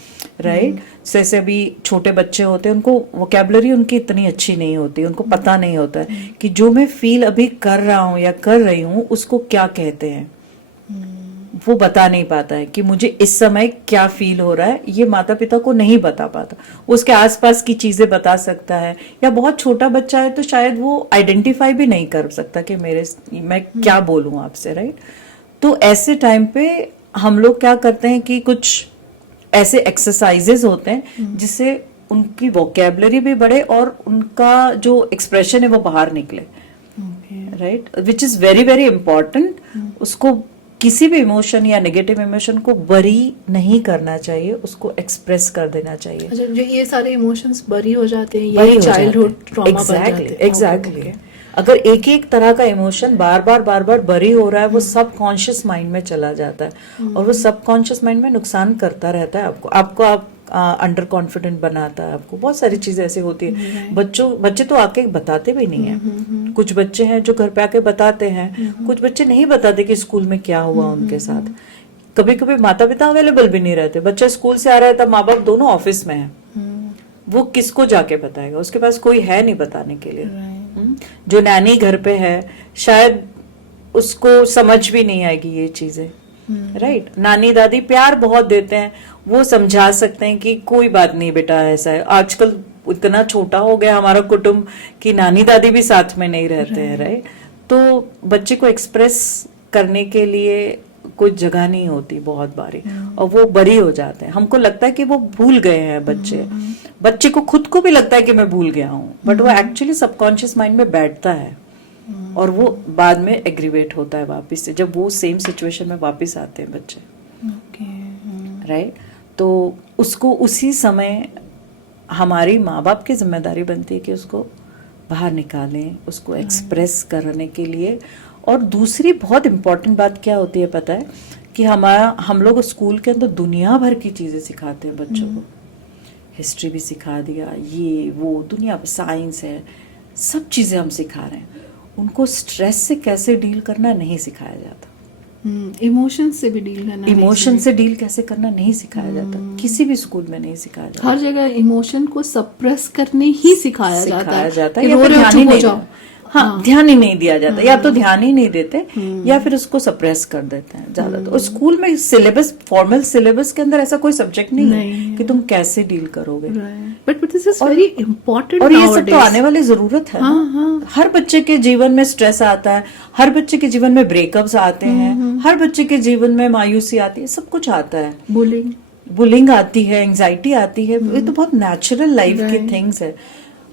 राइट? जैसे भी छोटे बच्चे होते हैं, उनको वोकैबुलरी उनकी इतनी अच्छी नहीं होती, उनको पता नहीं होता है कि जो मैं फील अभी कर रहा हूँ या कर रही हूँ उसको क्या कहते हैं। वो बता नहीं पाता है कि मुझे इस समय क्या फील हो रहा है, ये माता पिता को नहीं बता पाता। उसके आसपास की चीजें बता सकता है, या बहुत छोटा बच्चा है तो शायद वो आइडेंटिफाई भी नहीं कर सकता कि मैं क्या बोलूं आपसे, राइट? तो ऐसे टाइम पे हम लोग क्या करते हैं कि कुछ ऐसे एक्सरसाइजेज होते हैं जिससे उनकी वोकेबलरी भी बढ़े और उनका जो एक्सप्रेशन है वो बाहर निकले, right, which is very very important. उसको किसी भी इमोशन या नेगेटिव इमोशन को बरी नहीं करना चाहिए, उसको एक्सप्रेस कर देना चाहिए। अच्छा, जो ये सारे इमोशंस बरी हो जाते हैं, बरी ये हो जाते हैं। चाइल्डहुड ट्रॉमा बन जाते एग्जैक्टली हैं। Exactly Okay. अगर एक एक तरह का इमोशन बार बार बरी हो रहा है, वो सबकॉन्शियस माइंड में चला जाता है और वो सबकॉन्शियस माइंड में नुकसान करता रहता है आपको आप अंडर कॉन्फिडेंट बनाता है आपको। बहुत सारी चीजें ऐसी होती है। बच्चे तो आके बताते भी नहीं है। कुछ बच्चे हैं जो घर पे आके बताते हैं, कुछ बच्चे नहीं बताते कि स्कूल में क्या हुआ उनके साथ। कभी कभी माता पिता अवेलेबल भी नहीं रहते, बच्चा स्कूल से आ रहा है तब माँ बाप दोनों ऑफिस में है, वो किसको जाके बताएगा, उसके पास कोई है नहीं बताने के लिए। जो नैनी घर पे है शायद उसको समझ भी नहीं आएगी ये चीजें, राइट। नानी दादी प्यार बहुत देते हैं, वो समझा सकते हैं कि कोई बात नहीं बेटा ऐसा है। आजकल इतना छोटा हो गया हमारा कुटुंब कि नानी दादी भी साथ में नहीं रहते हैं, राइट। तो बच्चे को एक्सप्रेस करने के लिए कोई जगह नहीं होती बहुत बारी, और वो बरी हो जाते हैं। हमको लगता है कि वो भूल गए हैं बच्चे को खुद को भी लगता है कि मैं भूल गया हूँ, बट वो एक्चुअली सबकॉन्शियस माइंड में बैठता है और वो बाद में एग्रीवेट होता है वापस से, जब वो सेम सिचुएशन में वापस आते हैं बच्चे, राइट। तो उसको उसी समय हमारी माँ बाप की जिम्मेदारी बनती है कि उसको बाहर निकालें, उसको एक्सप्रेस करने के लिए। और दूसरी बहुत इम्पोर्टेंट बात क्या होती है पता है, कि हम लोग स्कूल के अंदर दुनिया भर की चीज़ें सिखाते हैं बच्चों को। हिस्ट्री भी सिखा दिया, ये वो दुनिया, साइंस है, सब चीज़ें हम सिखा रहे हैं। उनको स्ट्रेस से कैसे डील करना नहीं सिखाया जाता, इमोशन से भी डील करना, इमोशन से डील कैसे करना नहीं सिखाया जाता, किसी भी स्कूल में नहीं सिखाया जाता। हर जगह इमोशन को सप्रेस करने ही सिखाया जाता है कि या रो फिर रहे हो, चुप हो नहीं जाओ। हाँ, ध्यान ही नहीं दिया जाता, या तो ध्यान ही नहीं देते या फिर उसको सप्रेस कर देते हैं ज्यादा। तो स्कूल में सिलेबस, फॉर्मल सिलेबस के अंदर ऐसा कोई सब्जेक्ट नहीं है कि तुम कैसे डील करोगे। But this is very important, और ये सब तो आने वाली जरूरत है। हर बच्चे के जीवन में स्ट्रेस आता है, हर बच्चे के जीवन में ब्रेकअप्स आते हैं, हर बच्चे के जीवन में मायूसी आती है, सब कुछ आता है। बुलिंग आती है, एंजाइटी आती है, ये तो बहुत नेचुरल लाइफ की थिंग्स है।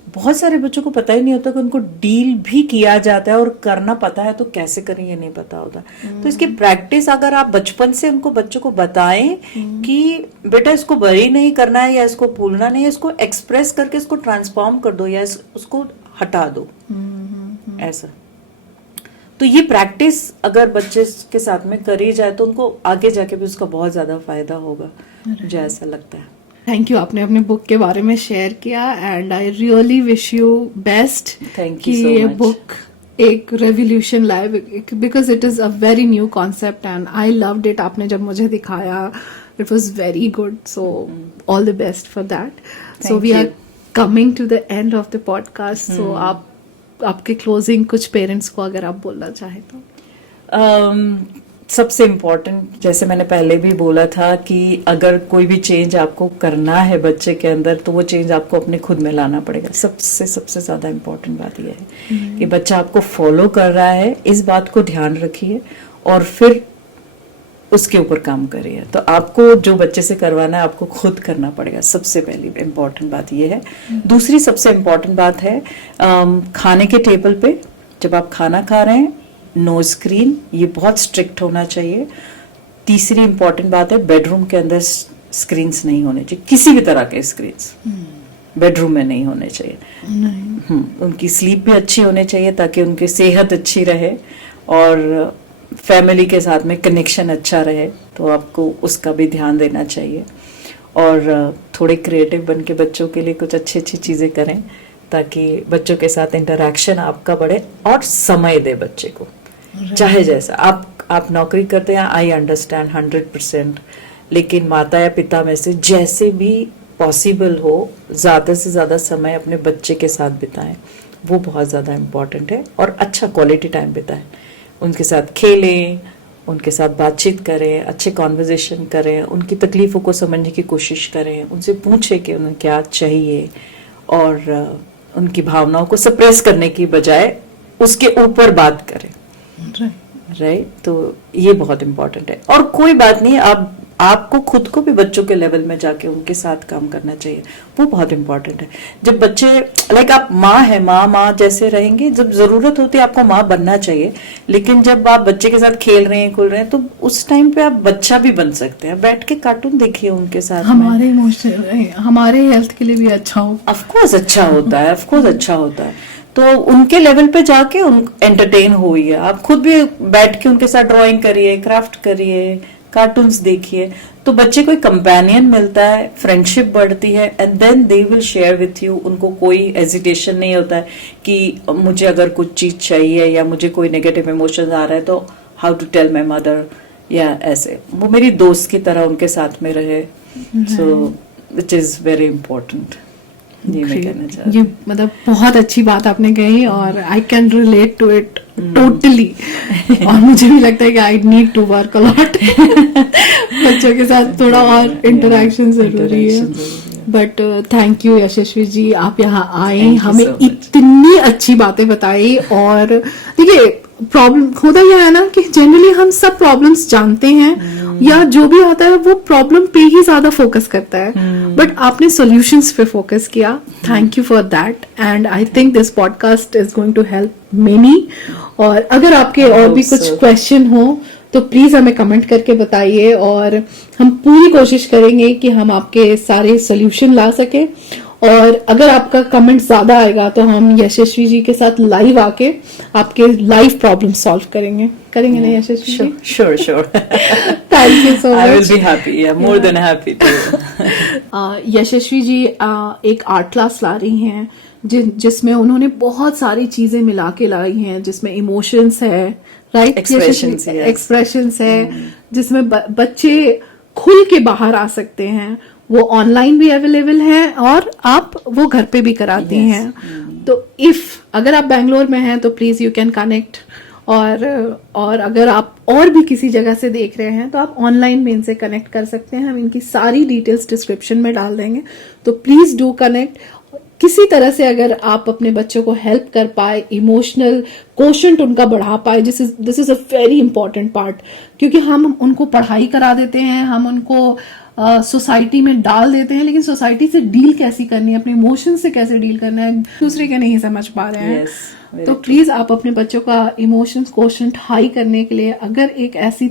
बहुत सारे बच्चों को पता ही नहीं होता कि उनको डील भी किया जाता है, और करना पता है तो कैसे करें ये नहीं पता होता। तो इसकी प्रैक्टिस अगर आप बचपन से उनको, बच्चों को बताएं कि बेटा इसको बरी नहीं करना है या इसको भूलना नहीं है, इसको एक्सप्रेस करके इसको ट्रांसफॉर्म कर दो या उसको हटा दो, ऐसा। तो ये प्रैक्टिस अगर बच्चे के साथ में करी जाए तो उनको आगे जाके भी उसका बहुत ज्यादा फायदा होगा, मुझे ऐसा लगता है। थैंक यू, आपने अपने बुक के बारे में शेयर किया, and I really wish you best कि ये बुक एक रेवोल्यूशन लाए, because it is a very new concept and I loved it. आपने जब मुझे दिखाया, it was very good, so all the best for that. So we are coming to the end of the podcast, so आपके closing कुछ parents को अगर आप बोलना चाहें तो। सबसे इम्पोर्टेंट, जैसे मैंने पहले भी बोला था, कि अगर कोई भी चेंज आपको करना है बच्चे के अंदर, तो वो चेंज आपको अपने खुद में लाना पड़ेगा। सबसे ज्यादा इम्पोर्टेंट बात यह है कि बच्चा आपको फॉलो कर रहा है, इस बात को ध्यान रखिए और फिर उसके ऊपर काम करिए। तो आपको जो बच्चे से करवाना है आपको खुद करना पड़ेगा, सबसे पहली इम्पोर्टेंट बात ये है। दूसरी सबसे इम्पोर्टेंट बात है, खाने के टेबल पे जब आप खाना खा रहे हैं, नो स्क्रीन, ये बहुत स्ट्रिक्ट होना चाहिए। तीसरी इंपॉर्टेंट बात है, बेडरूम के अंदर स्क्रीन्स नहीं होने चाहिए, किसी भी तरह के स्क्रीन्स बेडरूम में नहीं होने चाहिए। उनकी स्लीप भी अच्छी होनी चाहिए ताकि उनकी सेहत अच्छी रहे और फैमिली के साथ में कनेक्शन अच्छा रहे, तो आपको उसका भी ध्यान देना चाहिए। और थोड़े क्रिएटिव बन के बच्चों के लिए कुछ अच्छी अच्छी चीज़ें करें ताकि बच्चों के साथ इंटरेक्शन आपका बढ़े, और समय दे बच्चे को। चाहे जैसा आप नौकरी करते हैं, आई अंडरस्टैंड 100%, लेकिन माता या पिता में से जैसे भी पॉसिबल हो ज़्यादा से ज़्यादा समय अपने बच्चे के साथ बिताएं, वो बहुत ज़्यादा इम्पॉर्टेंट है। और अच्छा क्वालिटी टाइम बिताएं, उनके साथ खेलें, उनके साथ बातचीत करें, अच्छे कॉन्वर्जेशन करें, उनकी तकलीफ़ों को समझने की कोशिश करें, उनसे पूछें कि उन्हें क्या चाहिए, और उनकी भावनाओं को सप्रेस करने की बजाय उसके ऊपर बात करें, राइट। तो ये बहुत इम्पोर्टेंट है। और कोई बात नहीं, आपको खुद को भी बच्चों के लेवल में जाके उनके साथ काम करना चाहिए, वो बहुत इम्पोर्टेंट है। जब बच्चे लाइक आप माँ है, माँ जैसे रहेंगे, जब जरूरत होती है आपको माँ बनना चाहिए, लेकिन जब आप बच्चे के साथ खेल रहे हैं, कूद रहे हैं, तो उस टाइम पे आप बच्चा भी बन सकते हैं। बैठ के कार्टून देखिए उनके साथ, हमारे इमोशनल, हमारे हेल्थ के लिए भी अच्छा हो। ऑफकोर्स अच्छा होता है, ऑफकोर्स अच्छा होता है। तो उनके लेवल पे जाके उन एंटरटेन होइए, आप खुद भी बैठ के उनके साथ ड्राइंग करिए, क्राफ्ट करिए, कार्टून्स देखिए, तो बच्चे को एक कंपेनियन मिलता है, फ्रेंडशिप बढ़ती है, and then they will share with you. उनको कोई हेजिटेशन नहीं होता है कि मुझे अगर कुछ चीज चाहिए या मुझे कोई नेगेटिव इमोशंस आ रहा है तो how to tell my mother, या ऐसे वो मेरी दोस्त की तरह उनके साथ में रहे। सो विच इज वेरी इम्पोर्टेंट। ये मैं कहना चाह रही ये मतलब बहुत अच्छी बात आपने कही, और I can relate to it totally. और मुझे भी लगता है कि I need to work a lot. बच्चों के साथ थोड़ा और इंटरेक्शन जरूरी है। But thank you Yashasvi ji, आप यहाँ आए, Thank you हमें so much. इतनी अच्छी बातें बताई। और देखिए प्रॉब्लम होता क्या है ना कि जनरली हम सब प्रॉब्लम्स जानते हैं, या जो भी आता है वो प्रॉब्लम पे ही ज्यादा फोकस करता है, बट आपने सॉल्यूशंस पे फोकस किया। Thank you for that, and I think this podcast is going to help many. और अगर आपके और भी कुछ क्वेश्चन हो तो प्लीज हमें कमेंट करके बताइए, और हम पूरी कोशिश करेंगे कि हम आपके सारे सोल्यूशन ला सके। और अगर आपका कमेंट ज्यादा आएगा तो हम यशस्वी जी के साथ लाइव आके आपके लाइव प्रॉब्लम सॉल्व करेंगे ना यशस्वी जी? Sure, sure. Thank you so I will much. be happy, yeah, more than happy to. यशस्वी जी एक आर्ट क्लास ला रही हैं जिसमें उन्होंने बहुत सारी चीजें मिला के लाई हैं, जिसमें इमोशंस है, राइट, Expressions, yes. एक्सप्रेशंस है, जिसमें बच्चे खुल के बाहर आ सकते हैं। वो ऑनलाइन भी अवेलेबल है और आप वो घर पे भी कराती Yes. हैं। तो इफ अगर आप बैंगलोर में हैं तो प्लीज यू कैन कनेक्ट, और अगर आप और भी किसी जगह से देख रहे हैं तो आप ऑनलाइन में इनसे कनेक्ट कर सकते हैं। हम इनकी सारी डिटेल्स डिस्क्रिप्शन में डाल देंगे, तो प्लीज डू कनेक्ट। किसी तरह से अगर आप अपने बच्चों को हेल्प कर पाए, इमोशनल कोशेंट उनका बढ़ा पाए, this is a very important part, क्योंकि हम उनको पढ़ाई करा देते हैं, हम उनको सोसाइटी में डाल देते हैं, लेकिन सोसाइटी से डील कैसी करनी है, अपने इमोशन से कैसे डील करना है, दूसरे के नहीं समझ पा रहे हैं। Yes, तो प्लीज आप अपने बच्चों का इमोशंस कोशेंट हाई करने के लिए अगर एक ऐसी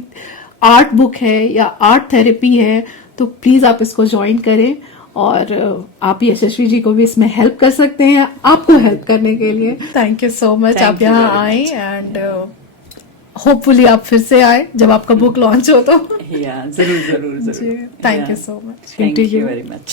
आर्ट बुक है या आर्ट थेरेपी है तो प्लीज आप इसको ज्वाइन करें, और आप यशस्वी जी को भी इसमें हेल्प कर सकते हैं, आपको हेल्प करने के लिए। Thank you so much, Thank आप you यहाँ very आए, एंड होपफुली आप फिर से आए जब आपका बुक लॉन्च हो तो। Yeah, जरूर। Thank you so much. Thank you very much.